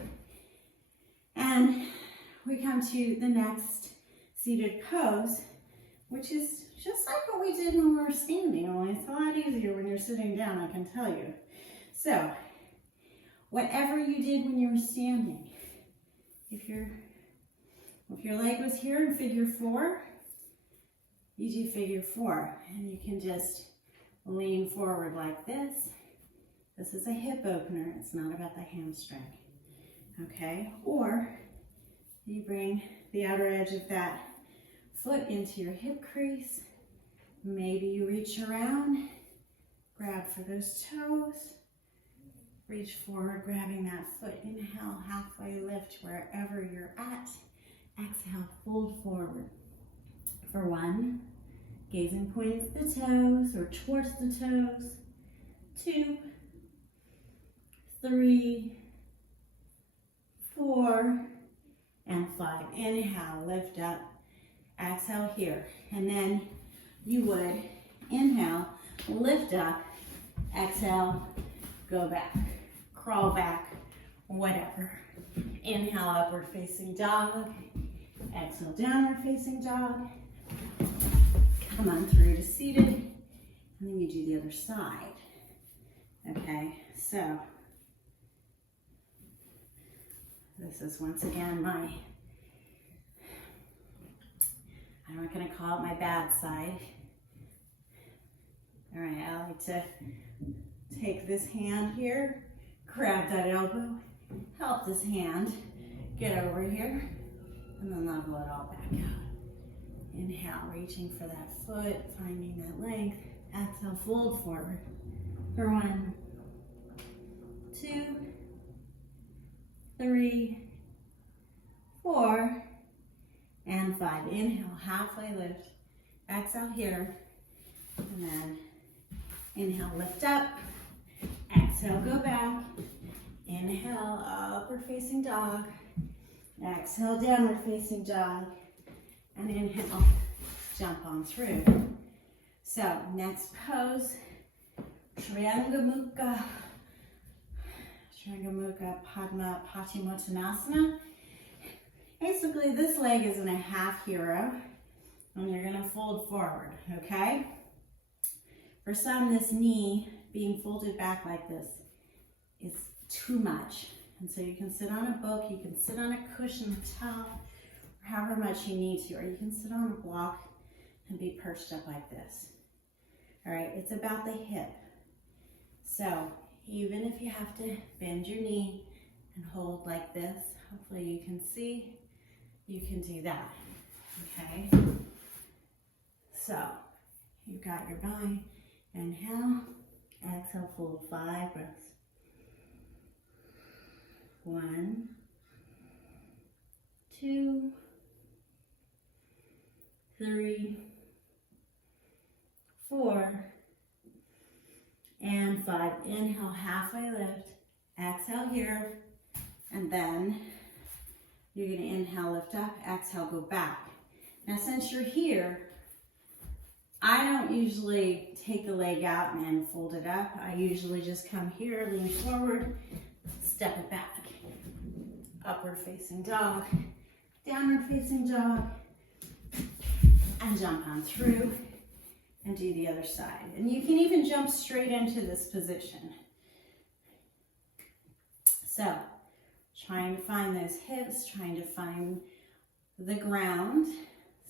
And we come to the next seated pose, which is just like what we did when we were standing, only it's a lot easier when you're sitting down, I can tell you. So, whatever you did when you were standing, if your leg was here in figure 4, you do figure 4, and you can just lean forward like this. This is a hip opener, it's not about the hamstring, okay? Or you bring the outer edge of that foot into your hip crease. Maybe you reach around, grab for those toes, reach forward, grabbing that foot. Inhale, halfway lift wherever you're at. Exhale, fold forward. For 1, gazing points the toes or towards the toes. 2, 3, 4, and 5. Inhale, lift up. Exhale here. And then you would inhale, lift up, exhale, go back, crawl back, whatever. Inhale, upward facing dog. Exhale, downward facing dog. Come on through to seated. And then you do the other side. Okay, so this is once again I'm not going to call it my bad side. All right, I like to take this hand here, grab that elbow, help this hand get over here, and then level it all back out. Inhale, reaching for that foot, finding that length. Exhale, fold forward. For 1, 2, 3, 4, and 5. Inhale, halfway lift. Exhale here. And then inhale, lift up. Exhale, go back. Inhale, upward facing dog. Exhale, downward facing dog. And inhale, jump on through. So, next pose, Triangamukha Padma Paschimottanasana. Basically, this leg is in a half hero, and you're going to fold forward, okay? For some, this knee being folded back like this is too much. And so you can sit on a book, you can sit on a cushion, a towel, or however much you need to, or you can sit on a block and be perched up like this. All right, it's about the hip. So even if you have to bend your knee and hold like this, hopefully you can see, you can do that, okay? So you've got your bind, inhale, Exhale, fold 5 breaths. 1, 2, 3, 4, and 5. Inhale, halfway lift. Exhale here, and then you're going to inhale, lift up. Exhale, go back. Now, since you're here, I don't usually take the leg out and fold it up. I usually just come here, lean forward, step it back. Upward facing dog, downward facing dog, and jump on through and do the other side. And you can even jump straight into this position. So, trying to find those hips, trying to find the ground.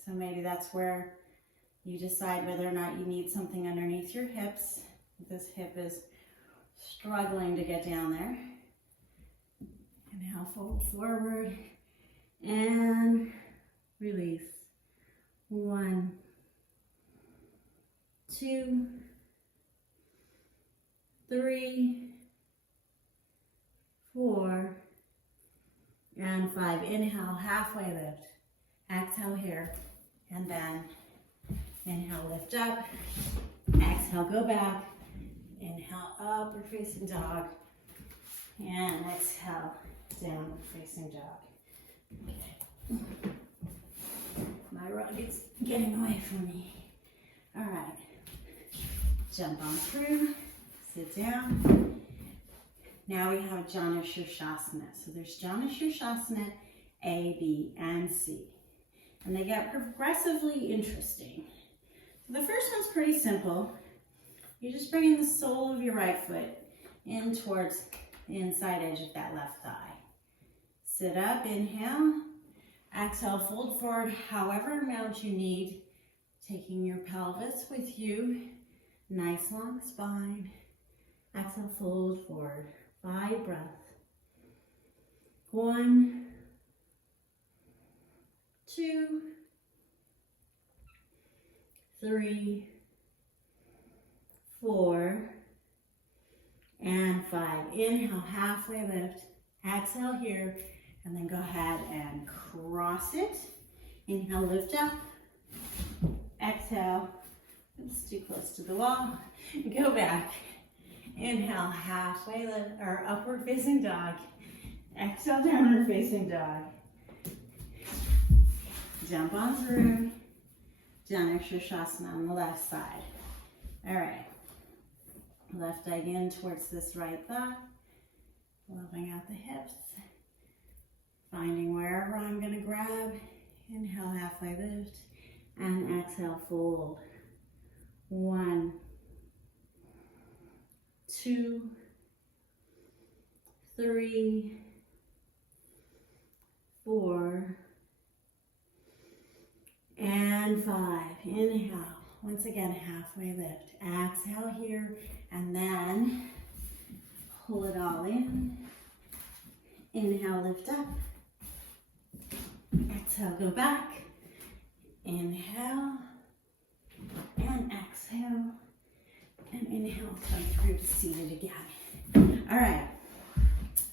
So maybe that's where you decide whether or not you need something underneath your hips. This hip is struggling to get down there. Inhale, fold forward, and release. 1, 2, 3, 4, and 5. Inhale, halfway lift. Exhale here, and then inhale, lift up. Exhale, go back. Inhale, upward facing dog. And exhale, downward facing dog. Okay. My rug is getting away from me. All right. Jump on through. Sit down. Now we have Janu Shirshasana. So there's Janu Shirshasana A, B, and C. And they get progressively interesting. So the first one's pretty simple. You're just bringing the sole of your right foot in towards the inside edge of that left thigh. Sit up, inhale. Exhale, fold forward however amount you need. Taking your pelvis with you. Nice long spine. Exhale, fold forward. 5 breaths. 1, 2, 3, 4, and 5. Inhale, halfway lift. Exhale here, and then go ahead and cross it. Inhale, lift up. Exhale. It's too close to the wall. Go back. Inhale, halfway lift, or upward facing dog. Exhale, downward facing dog. Jump on through. Janu Shirshasana on the left side. All right. Left leg in towards this right thigh. Leveling out the hips. Finding wherever I'm going to grab. Inhale, halfway lift. And exhale, fold. 1, 2, 3, 4, and 5. Inhale. Once again, halfway lift. Exhale here, and then pull it all in. Inhale, lift up. Exhale, go back. Inhale, and exhale, and inhale, come through to seated again. All right,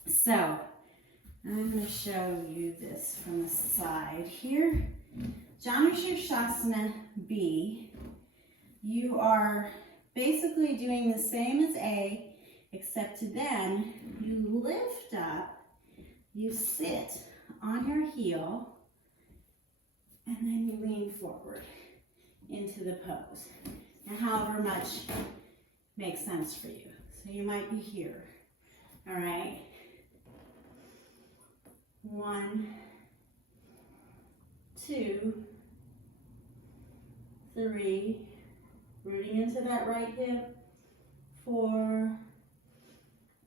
so I'm going to show you this from the side here. Janu Shirshasana B. You are basically doing the same as A, except then you lift up, you sit on your heel, and then you lean forward into the pose. And however much makes sense for you. So you might be here. All right. 1, 2, 3, rooting into that right hip. 4,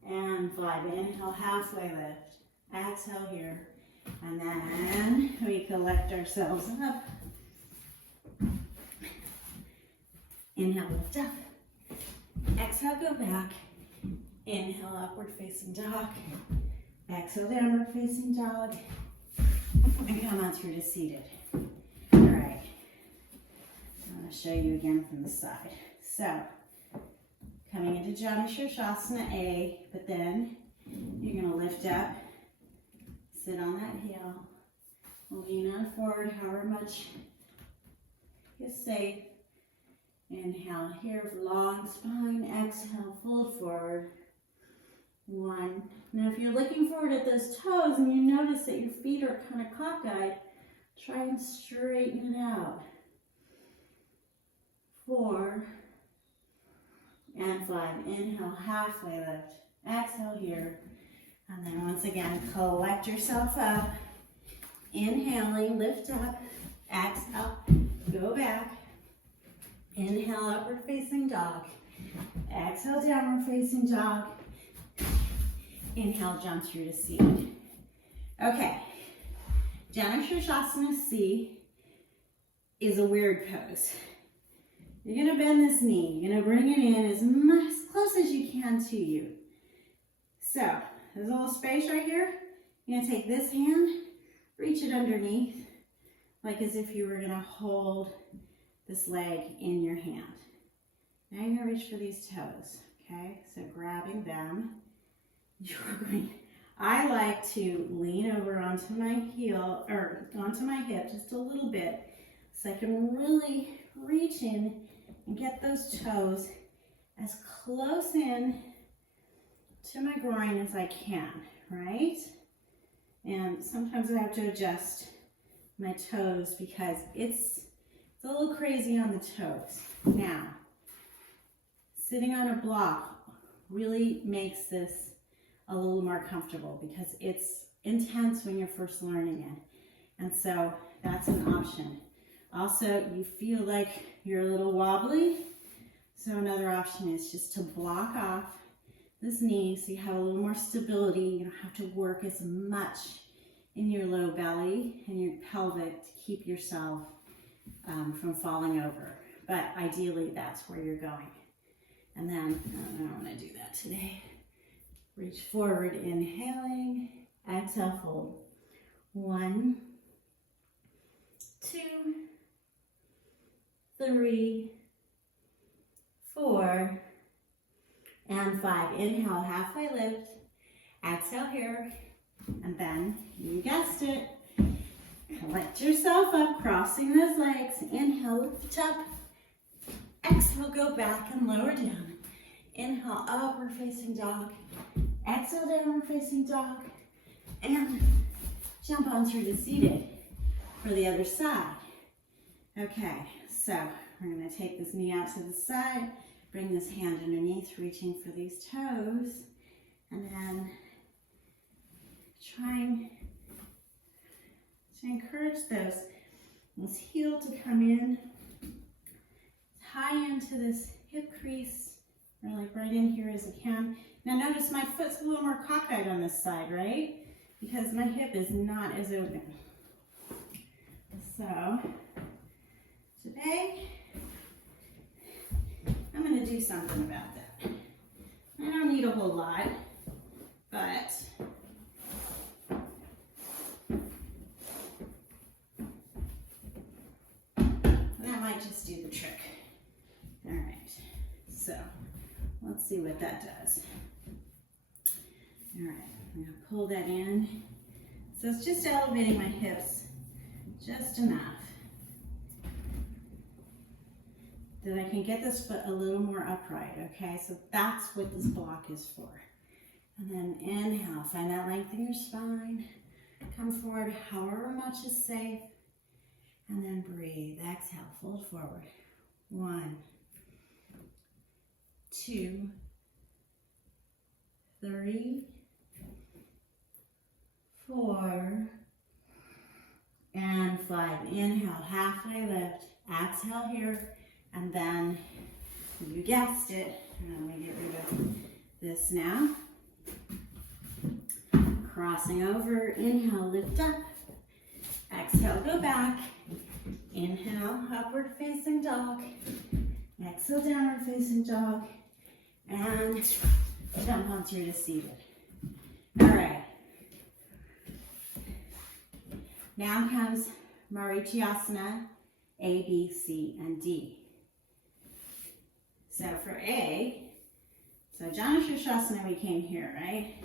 and 5. Inhale, halfway lift. Exhale here. And then we collect ourselves up. Inhale, lift up. Exhale, go back. Inhale, upward facing dog. Exhale, downward facing dog. And come on through to seated. All right. I'm going to show you again from the side. So, coming into Janu-Shirshasana A, but then you're going to lift up, sit on that heel, lean on forward however much is safe. Inhale here, long spine. Exhale, fold forward. 1. Now if you're looking forward at those toes and you notice that your feet are kind of cockeyed, try and straighten it out. 4 and 5. Inhale, halfway lift. Exhale here. And then once again, collect yourself up. Inhaling, lift up. Exhale, go back. Inhale, upward facing dog. Exhale, downward facing dog. Inhale, jump through to seated. Okay, Janu-Shirshasana C is a weird pose. You're gonna bend this knee. You're gonna bring it in as close as you can to you. So, there's a little space right here. You're gonna take this hand, reach it underneath, like as if you were gonna hold this leg in your hand. Now you're gonna reach for these toes, okay? So grabbing them, you're going, I like to lean over onto my heel, or onto my hip just a little bit, so I can really reach in and get those toes as close in to my groin as I can, right? And sometimes I have to adjust my toes because it's a little crazy on the toes. Now, sitting on a block really makes this a little more comfortable because it's intense when you're first learning it. And so that's an option. Also, you feel like you're a little wobbly. So another option is just to block off this knee so you have a little more stability. You don't have to work as much in your low belly and your pelvic to keep yourself from falling over. But ideally, that's where you're going. And then, I don't want to do that today. Reach forward, inhaling, exhale, fold. 1, 2, 3, 4, and 5. Inhale, halfway lift. Exhale here. And then, you guessed it, collect yourself up, crossing those legs. Inhale, lift up. Exhale, go back and lower down. Inhale, upward facing dog. Exhale, downward facing dog. And jump on through to seated for the other side. Okay, so we're going to take this knee out to the side, bring this hand underneath, reaching for these toes, and then trying to encourage this heel to come in, tie into this hip crease, or like right in here as you can. Now notice my foot's a little more cockeyed on this side, right? Because my hip is not as open. So today, I'm going to do something about that. I don't need a whole lot, but that might just do the trick. All right, so let's see what that does. All right, I'm going to pull that in. So it's just elevating my hips just enough that I can get this foot a little more upright, okay? So that's what this block is for. And then inhale, find that length in your spine. Come forward however much is safe. And then breathe, exhale, fold forward. 1, 2, 3, 4, and 5. Inhale, halfway lift. Exhale here. And then, you guessed it, let me get rid of this now. Crossing over, inhale, lift up. Exhale, go back. Inhale, upward facing dog. Exhale, downward facing dog. And jump on through to seated. All right. Now comes Marichyasana, A, B, C, and D. So for A, So Janushirshasana, we came here, right?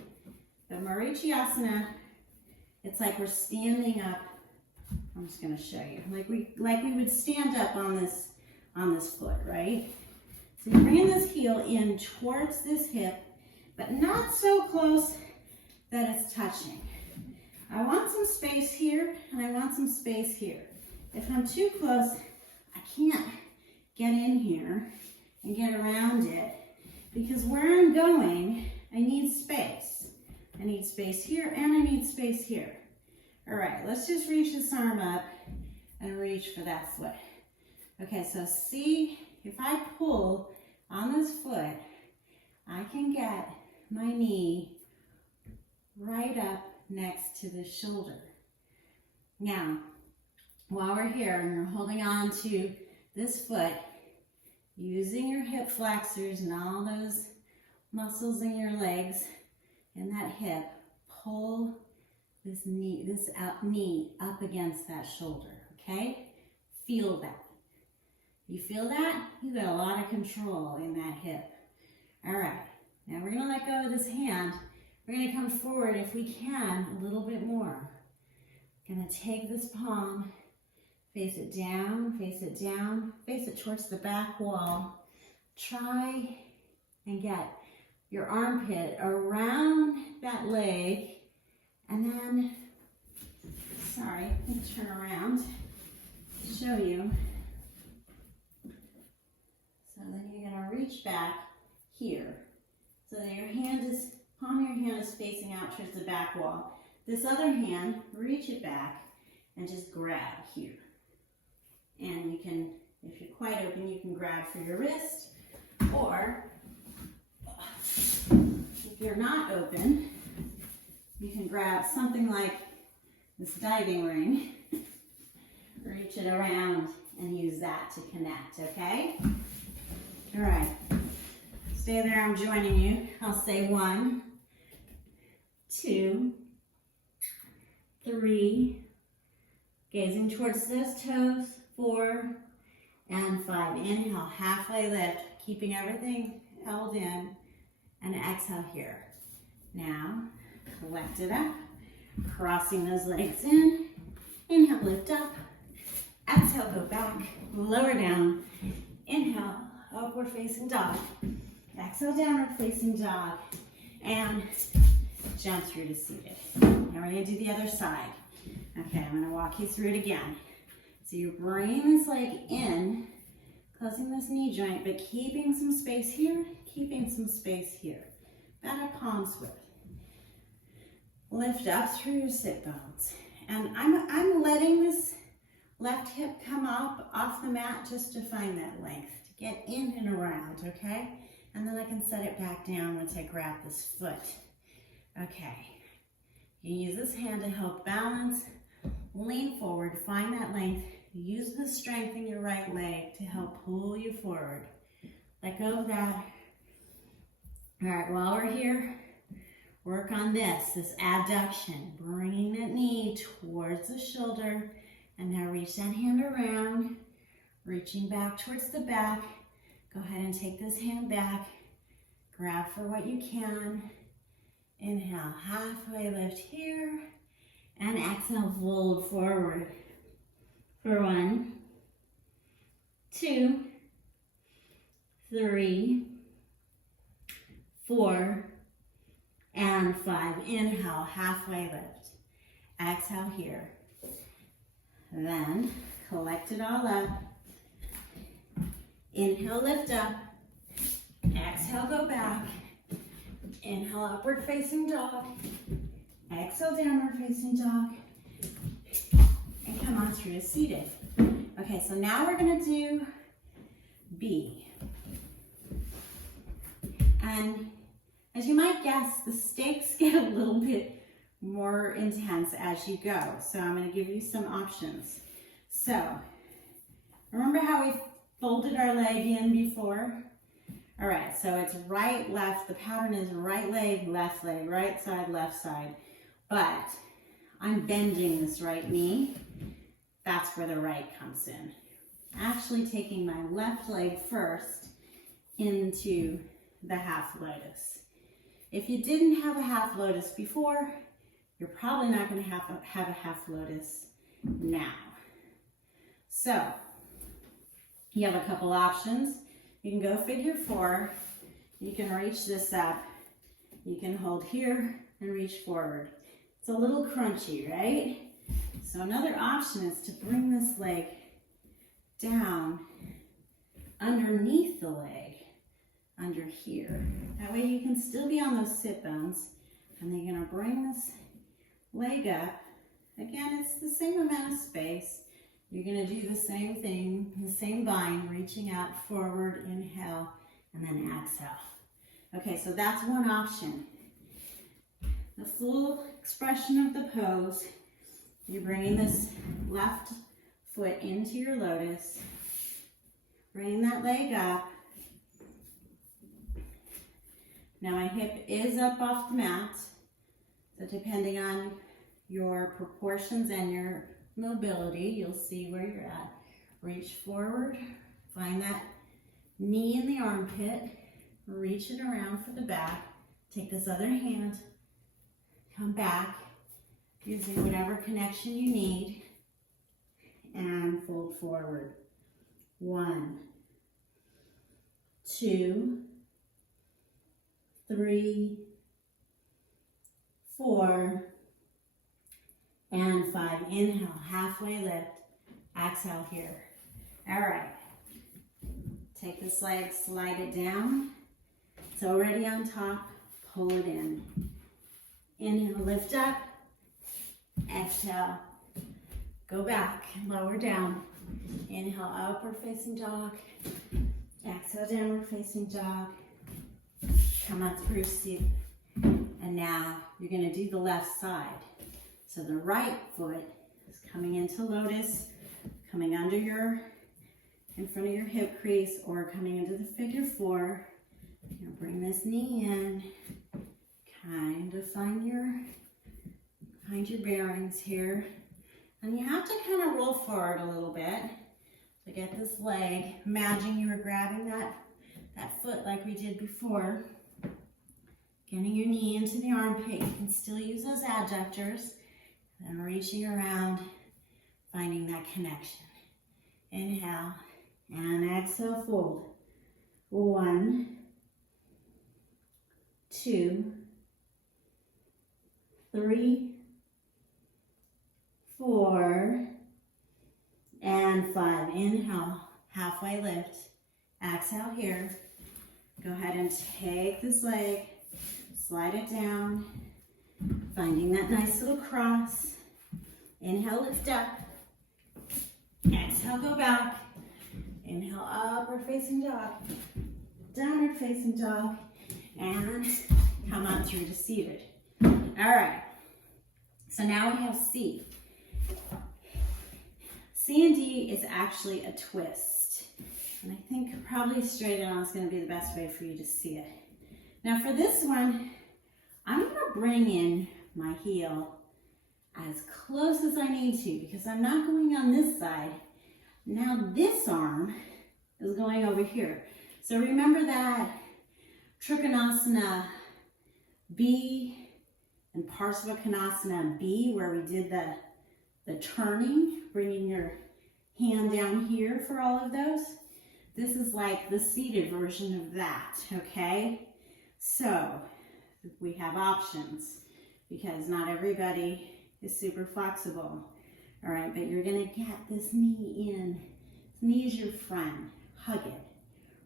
But Marichiyasana, it's like we're standing up. I'm just going to show you. Like we would stand up on this foot, right? So you're bringing this heel in towards this hip, but not so close that it's touching. I want some space here, and I want some space here. If I'm too close, I can't get in here and get around it, because where I'm going, I need space. I need space here, and I need space here. All right, let's just reach this arm up and reach for that foot. Okay, so see, if I pull on this foot, I can get my knee right up next to the shoulder. Now, while we're here and you're holding on to this foot, using your hip flexors and all those muscles in your legs and that hip, pull this knee up against that shoulder, okay? Feel that. You feel that? You got a lot of control in that hip. All right, now we're gonna let go of this hand. We're gonna come forward, if we can, a little bit more. Gonna take this palm, face it down, face it towards the back wall. Try and get your armpit around that leg, and then, sorry, let me turn around to show you. So then you're gonna reach back here, so that your palm of your hand is facing out towards the back wall. This other hand, reach it back and just grab here. And you can, if you're quite open, you can grab for your wrist, or if you're not open, you can grab something like this diving ring, reach it around and use that to connect, okay? All right, stay there, I'm joining you. I'll say 1, 2, 3, gazing towards those toes, 4, and 5. Inhale, halfway lift, keeping everything held in, and exhale here. Now, collect it up, crossing those legs in. Inhale, lift up. Exhale, go back, lower down. Inhale, upward facing dog. Exhale, downward facing dog. And jump through to seated. Now we're gonna do the other side. Okay, I'm gonna walk you through it again. So you're bringing this leg in, closing this knee joint, but keeping some space here, keeping some space here. About a palm's width. Lift up through your sit bones. And I'm letting this left hip come up off the mat just to find that length, to get in and around, okay? And then I can set it back down once I grab this foot. Okay, you use this hand to help balance, lean forward, find that length, use the strength in your right leg to help pull you forward. Let go of that. All right, while we're here, work on this adduction, bringing that knee towards the shoulder, and now reach that hand around, reaching back towards the back. Go ahead and take this hand back, grab for what you can. Inhale, halfway lift here, and exhale, fold forward. For 1, 2, 3, 4, and 5. Inhale, halfway lift. Exhale here. Then collect it all up. Inhale, lift up. Exhale, go back. Inhale, upward facing dog. Exhale, downward facing dog. And come on through to seated. Okay, so now we're gonna do B. And as you might guess, the stakes get a little bit more intense as you go. So I'm gonna give you some options. So, remember how we folded our leg in before? All right, so it's right, left. The pattern is right leg, right side, left side. But I'm bending this right knee. That's where the right comes in. Actually taking my left leg first into the half lotus. If you didn't have a half lotus before, you're probably not going to have a half lotus now. So you have a couple options. You can go figure four. You can reach this up. You can hold here and reach forward. It's a little crunchy, right? So another option is to bring this leg down underneath the leg, under here. That way you can still be on those sit bones, and then you're gonna bring this leg up. Again, it's the same amount of space. You're gonna do the same thing, the same bind, reaching out forward, inhale, and then exhale. Okay, so that's one option. The full expression of the pose, you're bringing this left foot into your lotus, bringing that leg up. Now my hip is up off the mat, so depending on your proportions and your mobility, you'll see where you're at. Reach forward, find that knee in the armpit, reach it around for the back, take this other hand, come back, using whatever connection you need, and fold forward. 1, 2, 3, 4, and 5. Inhale, halfway lift. Exhale here. All right. Take this leg, slide it down. It's already on top. Pull it in. Inhale, lift up. Exhale. Go back, lower down. Inhale, upward facing dog. Exhale, downward facing dog. Come up through seat. And now you're going to do the left side. So the right foot is coming into lotus, coming under in front of your hip crease, or coming into the figure four. You'll bring this knee in, kind of find your bearings here. And you have to kind of roll forward a little bit to get this leg. Imagine you were grabbing that foot like we did before. Getting your knee into the armpit. You can still use those adductors. And reaching around, finding that connection. Inhale and exhale, fold. 1, 2, 3, 4, and 5. Inhale, halfway lift. Exhale here. Go ahead and take this leg, slide it down, finding that nice little cross. Inhale, lift up. Exhale, go back. Inhale, upward facing dog. Downward facing dog. And come on through to seated. All right. So now we have C. C and D is actually a twist. And I think probably straight on is going to be the best way for you to see it. Now for this one, I'm going to bring in my heel as close as I need to, because I'm not going on this side. Now this arm is going over here. So remember that Trikonasana B and Parsvakonasana B, where we did the turning, bringing your hand down here for all of those? This is like the seated version of that, okay? So we have options, because not everybody is super flexible. All right, but you're gonna get this knee in. This knee is your friend. Hug it.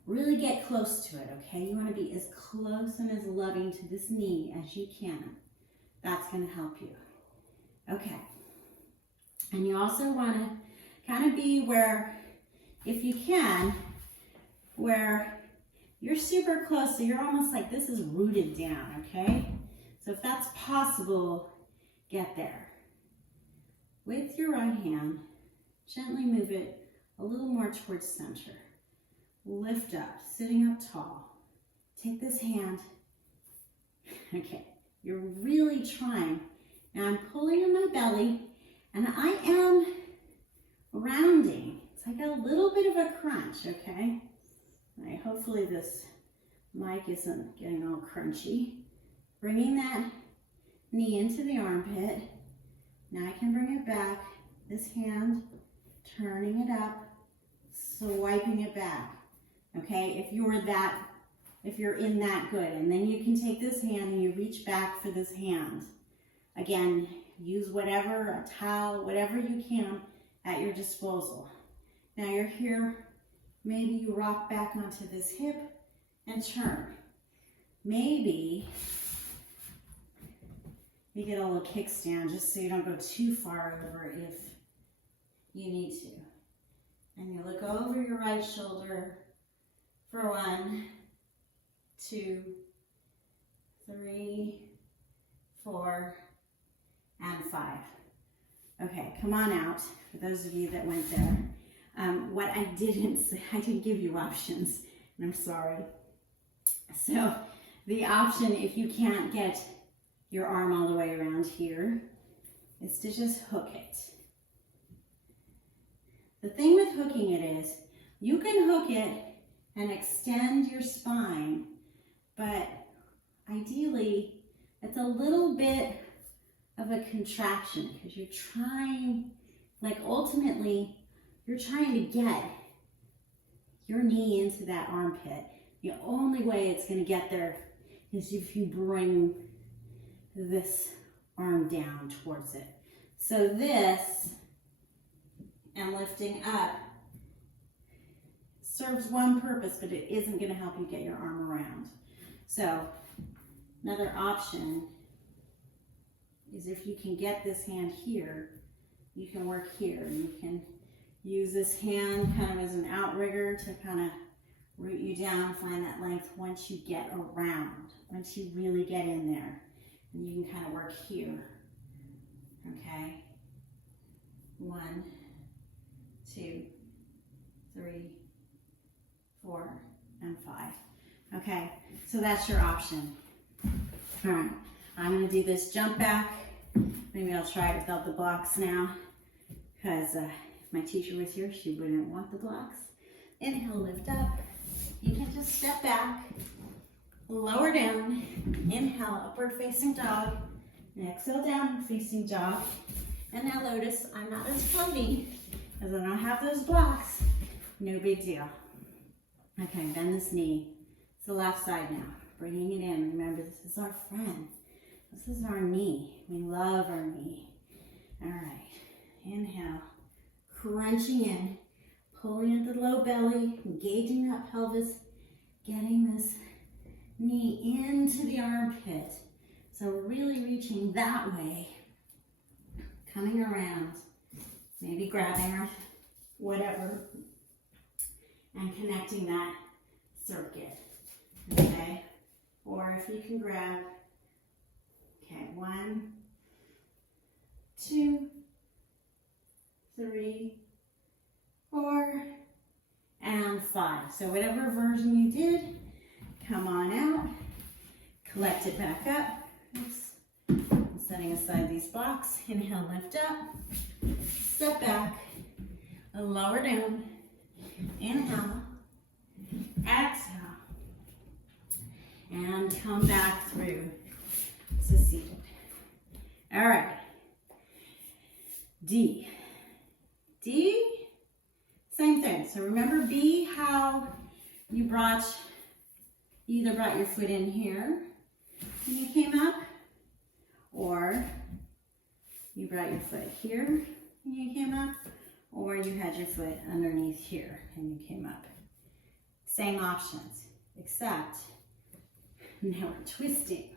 Really get close to it, okay? You wanna be as close and as loving to this knee as you can. That's gonna help you. Okay. And you also wanna kind of be where, if you can, where you're super close, so you're almost like this is rooted down, okay? So if that's possible, get there. With your right hand, gently move it a little more towards center. Lift up, sitting up tall. Take this hand. Okay, you're really trying. Now I'm pulling on my belly, and I am rounding. It's like a little bit of a crunch, okay? All right, hopefully this Mic isn't getting all crunchy. Bringing that knee into the armpit. Now I can bring it back. This hand, turning it up, swiping it back. Okay, if you're in that good. And then you can take this hand and you reach back for this hand. Again, use whatever, a towel, whatever you can at your disposal. Now you're here, maybe you rock back onto this hip and turn. Maybe you get a little kickstand just so you don't go too far over if you need to. And you look over your right shoulder for 1, 2, 3, 4, and 5. Okay, come on out, for those of you that went there. What I didn't say, I didn't give you options, and I'm sorry. So the option, if you can't get your arm all the way around here, is to just hook it. The thing with hooking it is, you can hook it and extend your spine, but ideally, it's a little bit of a contraction because you're trying, like ultimately, you're trying to get your knee into that armpit. The only way it's going to get there is if you bring this arm down towards it. So this, and lifting up, serves one purpose, but it isn't going to help you get your arm around. So another option is if you can get this hand here, you can work here. You can use this hand kind of as an outrigger to kind of root you down, find that length once you get around, once you really get in there. And you can kind of work here, okay? 1, 2, 3, 4, and 5. Okay, so that's your option. All right, I'm gonna do this jump back. Maybe I'll try it without the blocks now, because if my teacher was here, she wouldn't want the blocks. Inhale, lift up. You can just step back, lower down. Inhale, upward facing dog. And exhale, down facing dog. And now notice I'm not as floaty because I don't have those blocks. No big deal. Okay, bend this knee. It's the left side now. Bringing it in. Remember, this is our friend. This is our knee. We love our knee. All right. Inhale. Crunching in. Pulling at the low belly. Engaging that pelvis. Getting this knee into the armpit. So really reaching that way. Coming around. Maybe grabbing our whatever. And connecting that circuit. Okay? Or if you can grab, okay, 1, 2, 3, 4, and 5. So whatever version you did, come on out, collect it back up. Oops. I'm setting aside these blocks. Inhale, lift up, step back, lower down, inhale, exhale. And come back through to seated. All right. D. D, same thing. So remember B, how you either brought your foot in here when you came up, or you brought your foot here when you came up, or you had your foot underneath here and you came up. Same options, except now we're twisting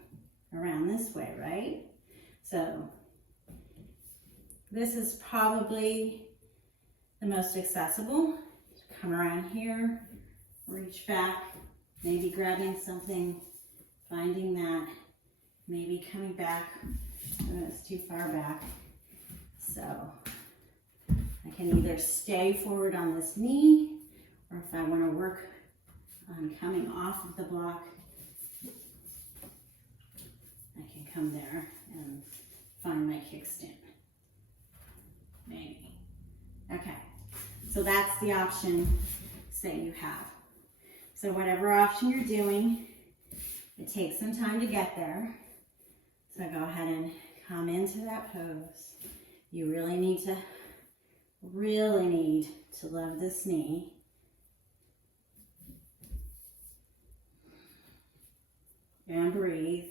around this way, right? So this is probably the most accessible. Come around here, reach back, maybe grabbing something, finding that, maybe coming back. Oh, it's too far back. So I can either stay forward on this knee, or if I want to work on coming off of the block, I can come there and find my kickstand. Maybe. Okay, so that's the option that you have. So whatever option you're doing, it takes some time to get there. So go ahead and come into that pose. You really need to love this knee. And breathe.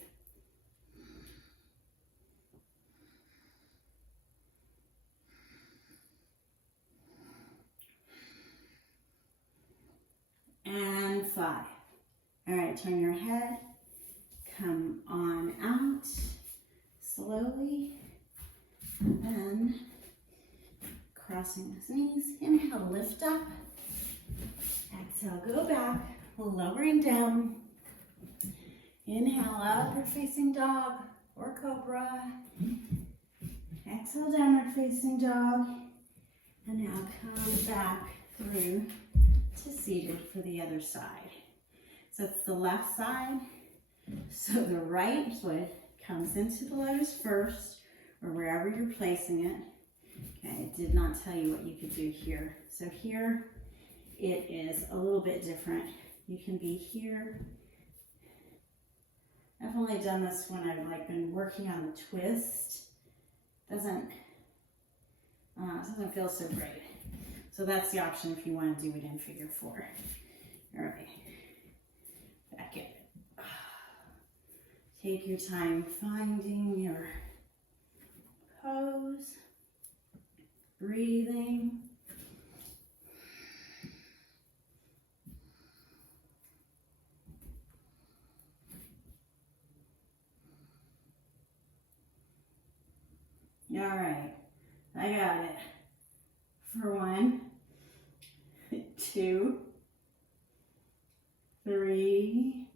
And 5. All right, turn your head. Come on out slowly. And then crossing those knees. Inhale, lift up. Exhale, go back, lowering down. Inhale, upward facing dog or cobra. Exhale, downward facing dog. And now come back through to seated for the other side. So it's the left side. So the right foot comes into the lotus first, or wherever you're placing it. Okay, it did not tell you what you could do here. So here, it is a little bit different. You can be here. I've only done this when I've been working on the twist. Doesn't feel so great. So that's the option if you want to do it in figure 4. All right, back in. Take your time finding your pose, breathing. All right, I got it. For 1, 2, 3,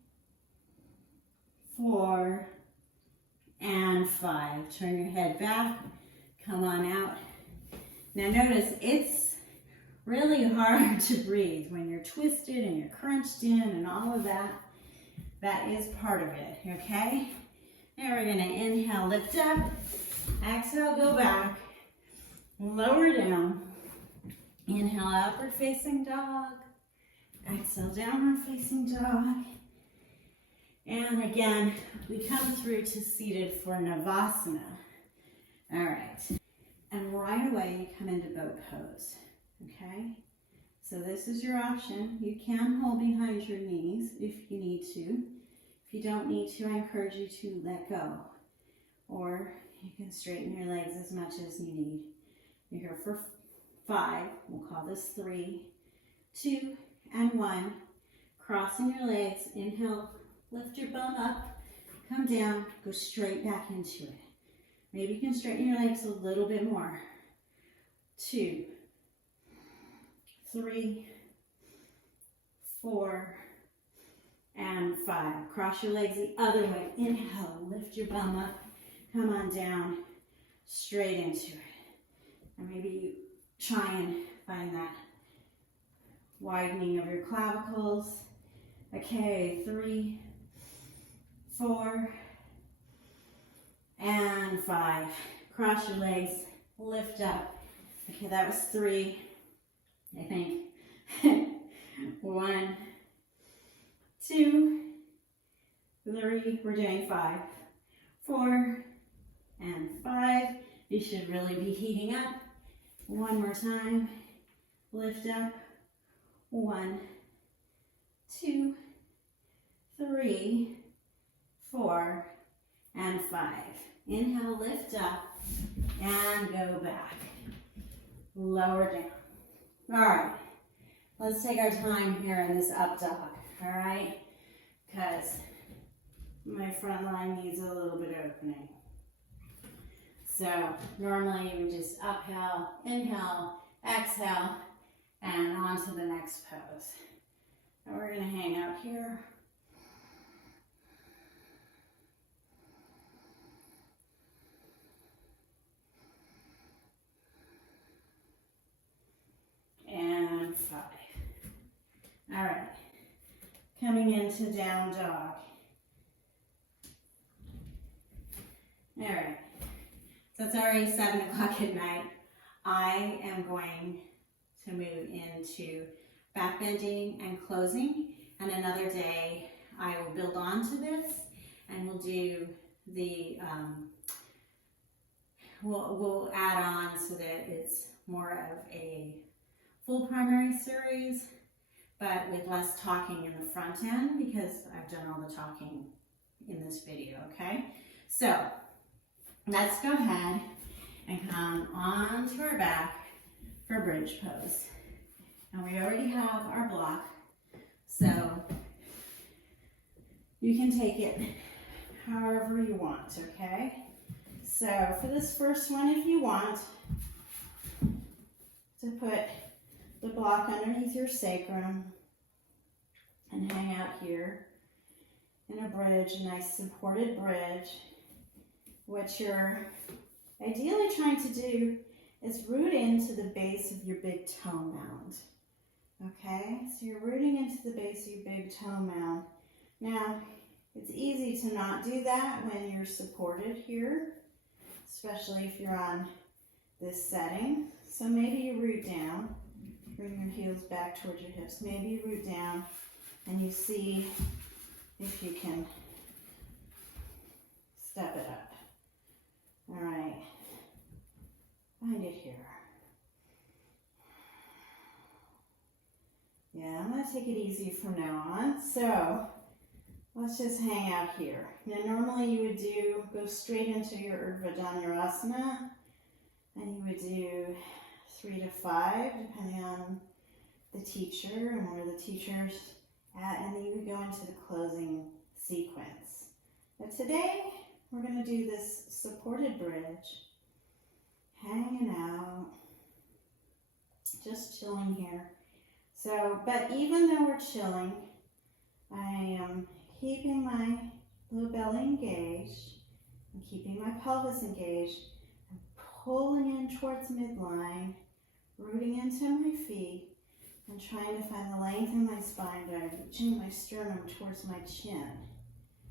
4, and 5. Turn your head back, come on out. Now notice it's really hard to breathe when you're twisted and you're crunched in and all of that. That is part of it, okay? Now we're gonna inhale, lift up. Exhale, go back. Lower down. Inhale, upward facing dog. Exhale, downward facing dog. And again, we come through to seated for Navasana. All right. And right away, you come into boat pose. Okay? So this is your option. You can hold behind your knees if you need to. If you don't need to, I encourage you to let go. Or you can straighten your legs as much as you need. You're here for 5. We'll call this 3, 2, and 1. Crossing your legs. Inhale, lift your bum up. Come down, go straight back into it. Maybe you can straighten your legs a little bit more. 2, 3, 4, and 5. Cross your legs the other way. Inhale, lift your bum up. Come on down, straight into it. And maybe you try and find that widening of your clavicles. Okay, 3, 4, and 5. Cross your legs, lift up. Okay, that was 3, I think. 1, 2, 3, we're doing 5, 4, and 5. You should really be heating up. One more time. Lift up. 1, 2, 3, 4, and 5. Inhale, lift up, and go back. Lower down. All right. Let's take our time here in this up dog. All right? Because my front line needs a little bit of opening. So normally we just uphill, inhale, exhale, and on to the next pose. And we're going to hang out here. And 5. All right. Coming into down dog. All right. So it's already 7 o'clock at night. I am going to move into back bending and closing. And another day I will build onto this and we'll do the, we'll add on so that it's more of a full primary series, but with less talking in the front end because I've done all the talking in this video, okay? So let's go ahead and come onto our back for bridge pose. And we already have our block, so you can take it however you want, okay? So for this first one, if you want to put the block underneath your sacrum and hang out here in a bridge, a nice supported bridge, what you're ideally trying to do is root into the base of your big toe mound. Okay, so you're rooting into the base of your big toe mound. Now, it's easy to not do that when you're supported here, especially if you're on this setting. So maybe you root down, bring your heels back towards your hips. Maybe you root down and you see if you can step it up. All right, find it here. Yeah, I'm going to take it easy from now on. So let's just hang out here. Now normally you would go straight into your Urdhva Dhanurasana, and you would do 3 to 5 depending on the teacher and where the teacher's at, and then you would go into the closing sequence. But today we're going to do this supported bridge, hanging out, just chilling here. So, but even though we're chilling, I am keeping my low belly engaged, I'm keeping my pelvis engaged, I'm pulling in towards midline, rooting into my feet, and trying to find the length in my spine by reaching my sternum towards my chin.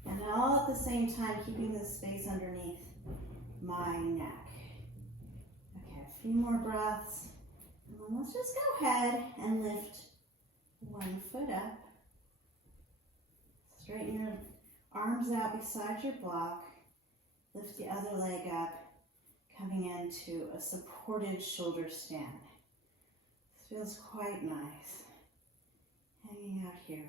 And all at the same time keeping the space underneath my neck. Okay, a few more breaths. And then let's just go ahead and lift one foot up. Straighten your arms out beside your block. Lift the other leg up, coming into a supported shoulder stand. This feels quite nice. Hanging out here.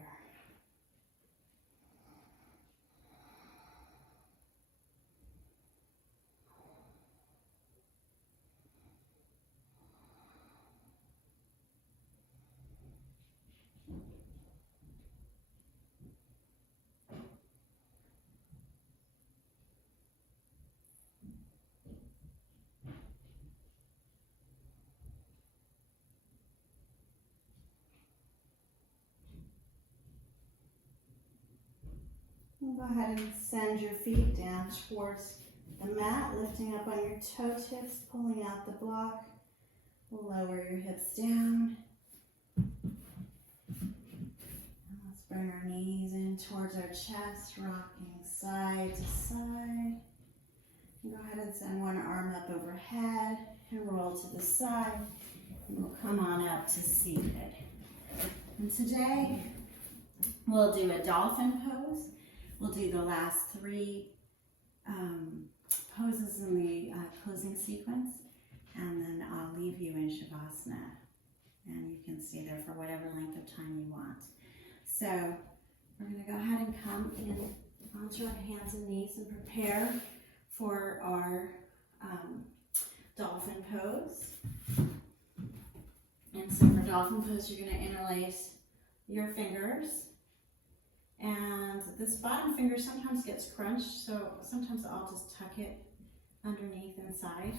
And go ahead and send your feet down towards the mat, lifting up on your toe tips, pulling out the block. Lower your hips down. And let's bring our knees in towards our chest, rocking side to side. And go ahead and send one arm up overhead and roll to the side. And we'll come on up to seated. And today we'll do a dolphin pose. We'll do the last 3 poses in the closing sequence, and then I'll leave you in Shavasana, and you can stay there for whatever length of time you want. So we're going to go ahead and come in onto our hands and knees and prepare for our dolphin pose. And so for dolphin pose, you're going to interlace your fingers. And this bottom finger sometimes gets crunched, so sometimes I'll just tuck it underneath inside.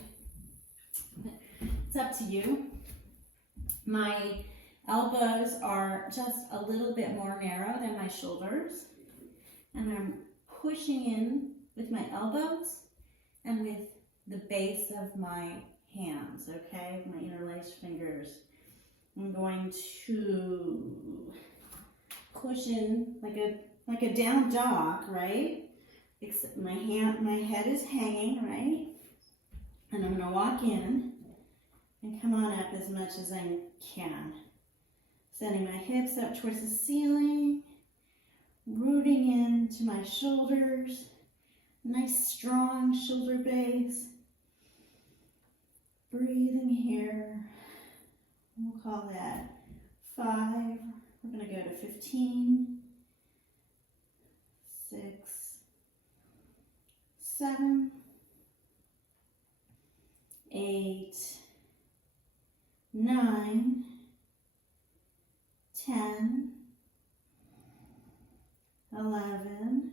It's up to you. My elbows are just a little bit more narrow than my shoulders. And I'm pushing in with my elbows and with the base of my hands, okay? My interlaced fingers. I'm going to push in like a down dog, right? Except my head is hanging, right? And I'm gonna walk in and come on up as much as I can. Sending my hips up towards the ceiling. rooting into my shoulders. Nice strong shoulder base. Breathing here. We'll call that 5. We're going to go to 15. 6, 7, 8, 9, 10, 11,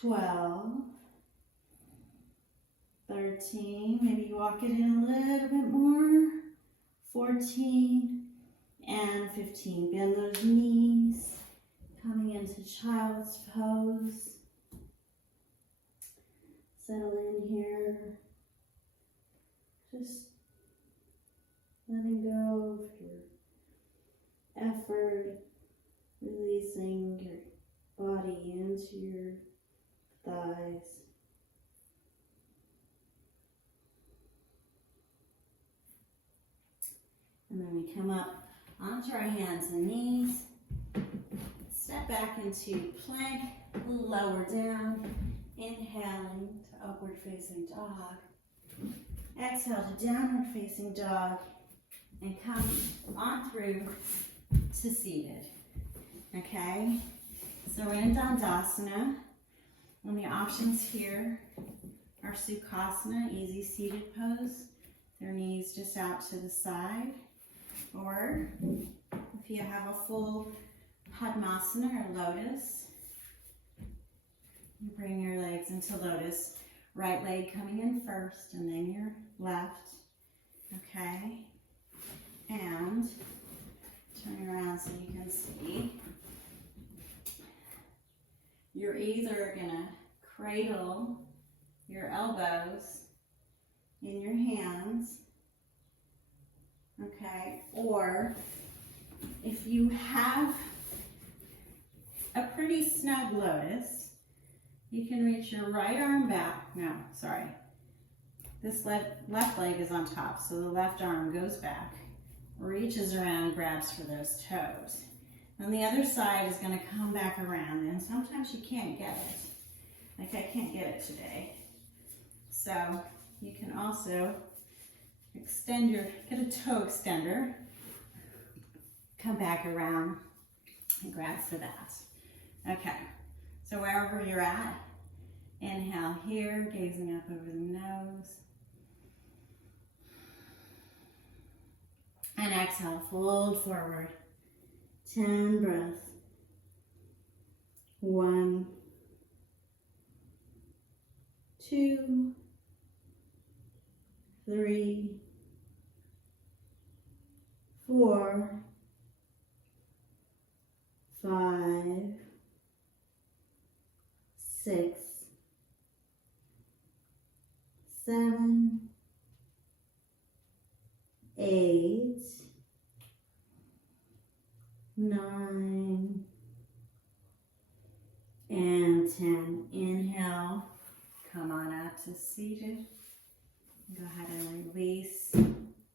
12, 13, maybe you walk it in a little bit more, 14, and 15. Bend those knees, coming into child's pose. Settle in here. Just letting go of your effort, releasing your body into your thighs. And then we come up onto our hands and knees. Step back into plank, lower down. Inhaling to upward facing dog. Exhale to downward facing dog. And come on through to seated. Okay? So we're in Dandasana. And the options here are Sukhasana, easy seated pose. Their knees just out to the side. Or if you have a full Padmasana or lotus, you bring your legs into lotus. Right leg coming in first and then your left. Okay? And turn around so you can see. You're either going to cradle your elbows in your hands. Okay? Or if you have a pretty snug lotus, you can reach your right arm back. No, sorry. This left leg is on top, so the left arm goes back, reaches around, grabs for those toes. And the other side is going to come back around, and sometimes you can't get it. Like I can't get it today. So you can also get a toe extender, come back around and grab for that. Okay, so wherever you're at, inhale here, gazing up over the nose. And exhale, fold forward. 10 breaths. 1, 2, 3, 4, 5, 6, 7, 8, 9, and 10. Inhale, come on up to seated. Go ahead and release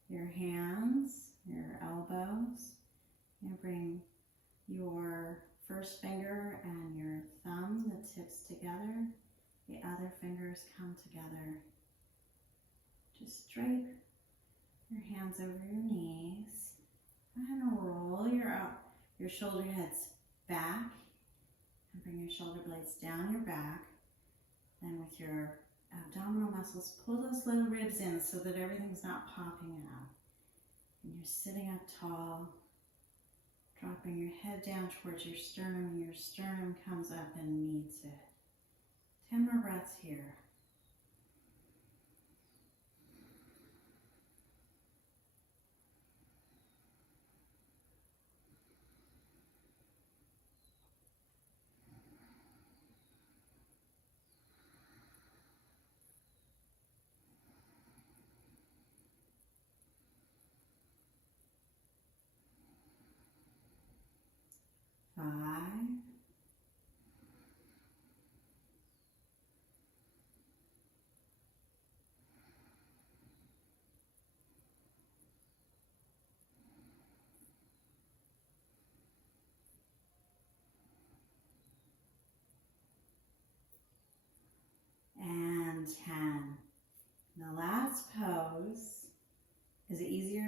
your hands, your elbows. And bring your first finger and your thumb, the tips together. The other fingers come together. Just drape your hands over your knees. Go ahead and roll your shoulder heads back. And bring your shoulder blades down your back. Then with your abdominal muscles, pull those little ribs in so that everything's not popping out. And you're sitting up tall, dropping your head down towards your sternum, and your sternum comes up and meets it. 10 more breaths here.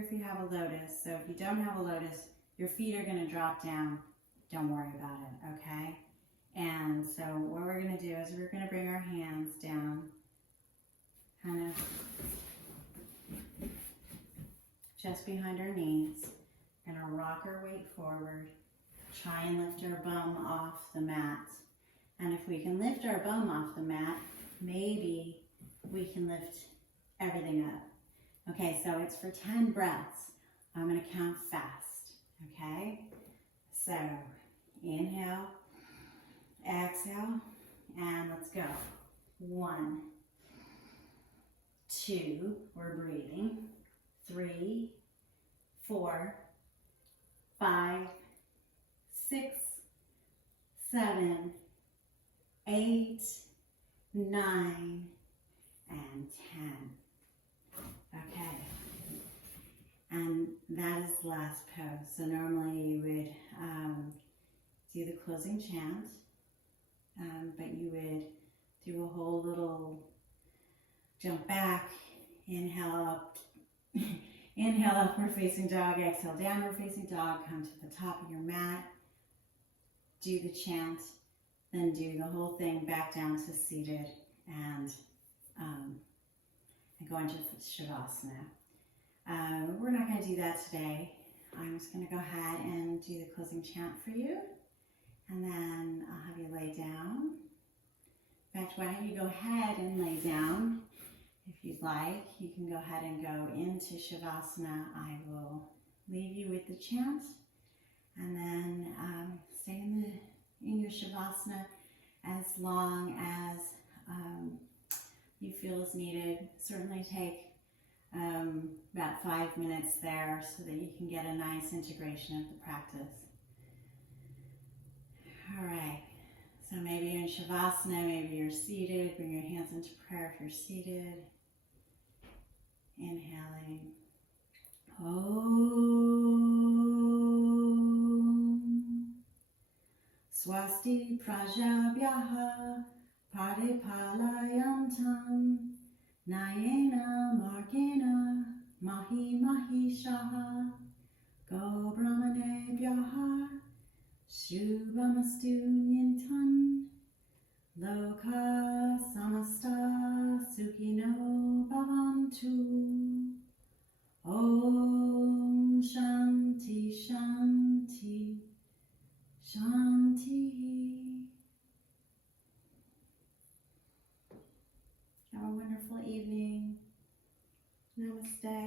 if you have a lotus. So if you don't have a lotus, your feet are going to drop down. Don't worry about it, okay? And so what we're going to do is we're going to bring our hands down, kind of just behind our knees. We're going to rock our weight forward. Try and lift our bum off the mat. And if we can lift our bum off the mat, maybe we can lift everything up. Okay, so it's for 10 breaths. I'm going to count fast, okay? So inhale, exhale, and let's go. 1, 2, we're breathing. 3, 4, 5, 6, 7, 8, 9, and 10. Okay. And that is the last pose. So normally you would do the closing chant, but you would do a whole little jump back, inhale up, inhale upward facing dog, exhale downward facing dog, come to the top of your mat, do the chant, then do the whole thing back down to seated and go into Shavasana. We're not going to do that today. I'm just going to go ahead and do the closing chant for you, and then I'll have you lay down. In fact, why don't you go ahead and lay down if you'd like. You can go ahead and go into Shavasana. I will leave you with the chant, and then stay in your Shavasana as long as you feel is needed. Certainly take about 5 minutes there so that you can get a nice integration of the practice. All right, so maybe you're in Shavasana, maybe you're seated. Bring your hands into prayer if you're seated. Inhaling. Om. Swasti prajabhyaha paripalayantam Nayena Markena Mahi Mahishaha Go Brahmanebhyaha Shubhamastu Nintan Loka Samasta Sukhino Bhavantu Om Shanti Shanti Shanti. Have a wonderful evening. Namaste.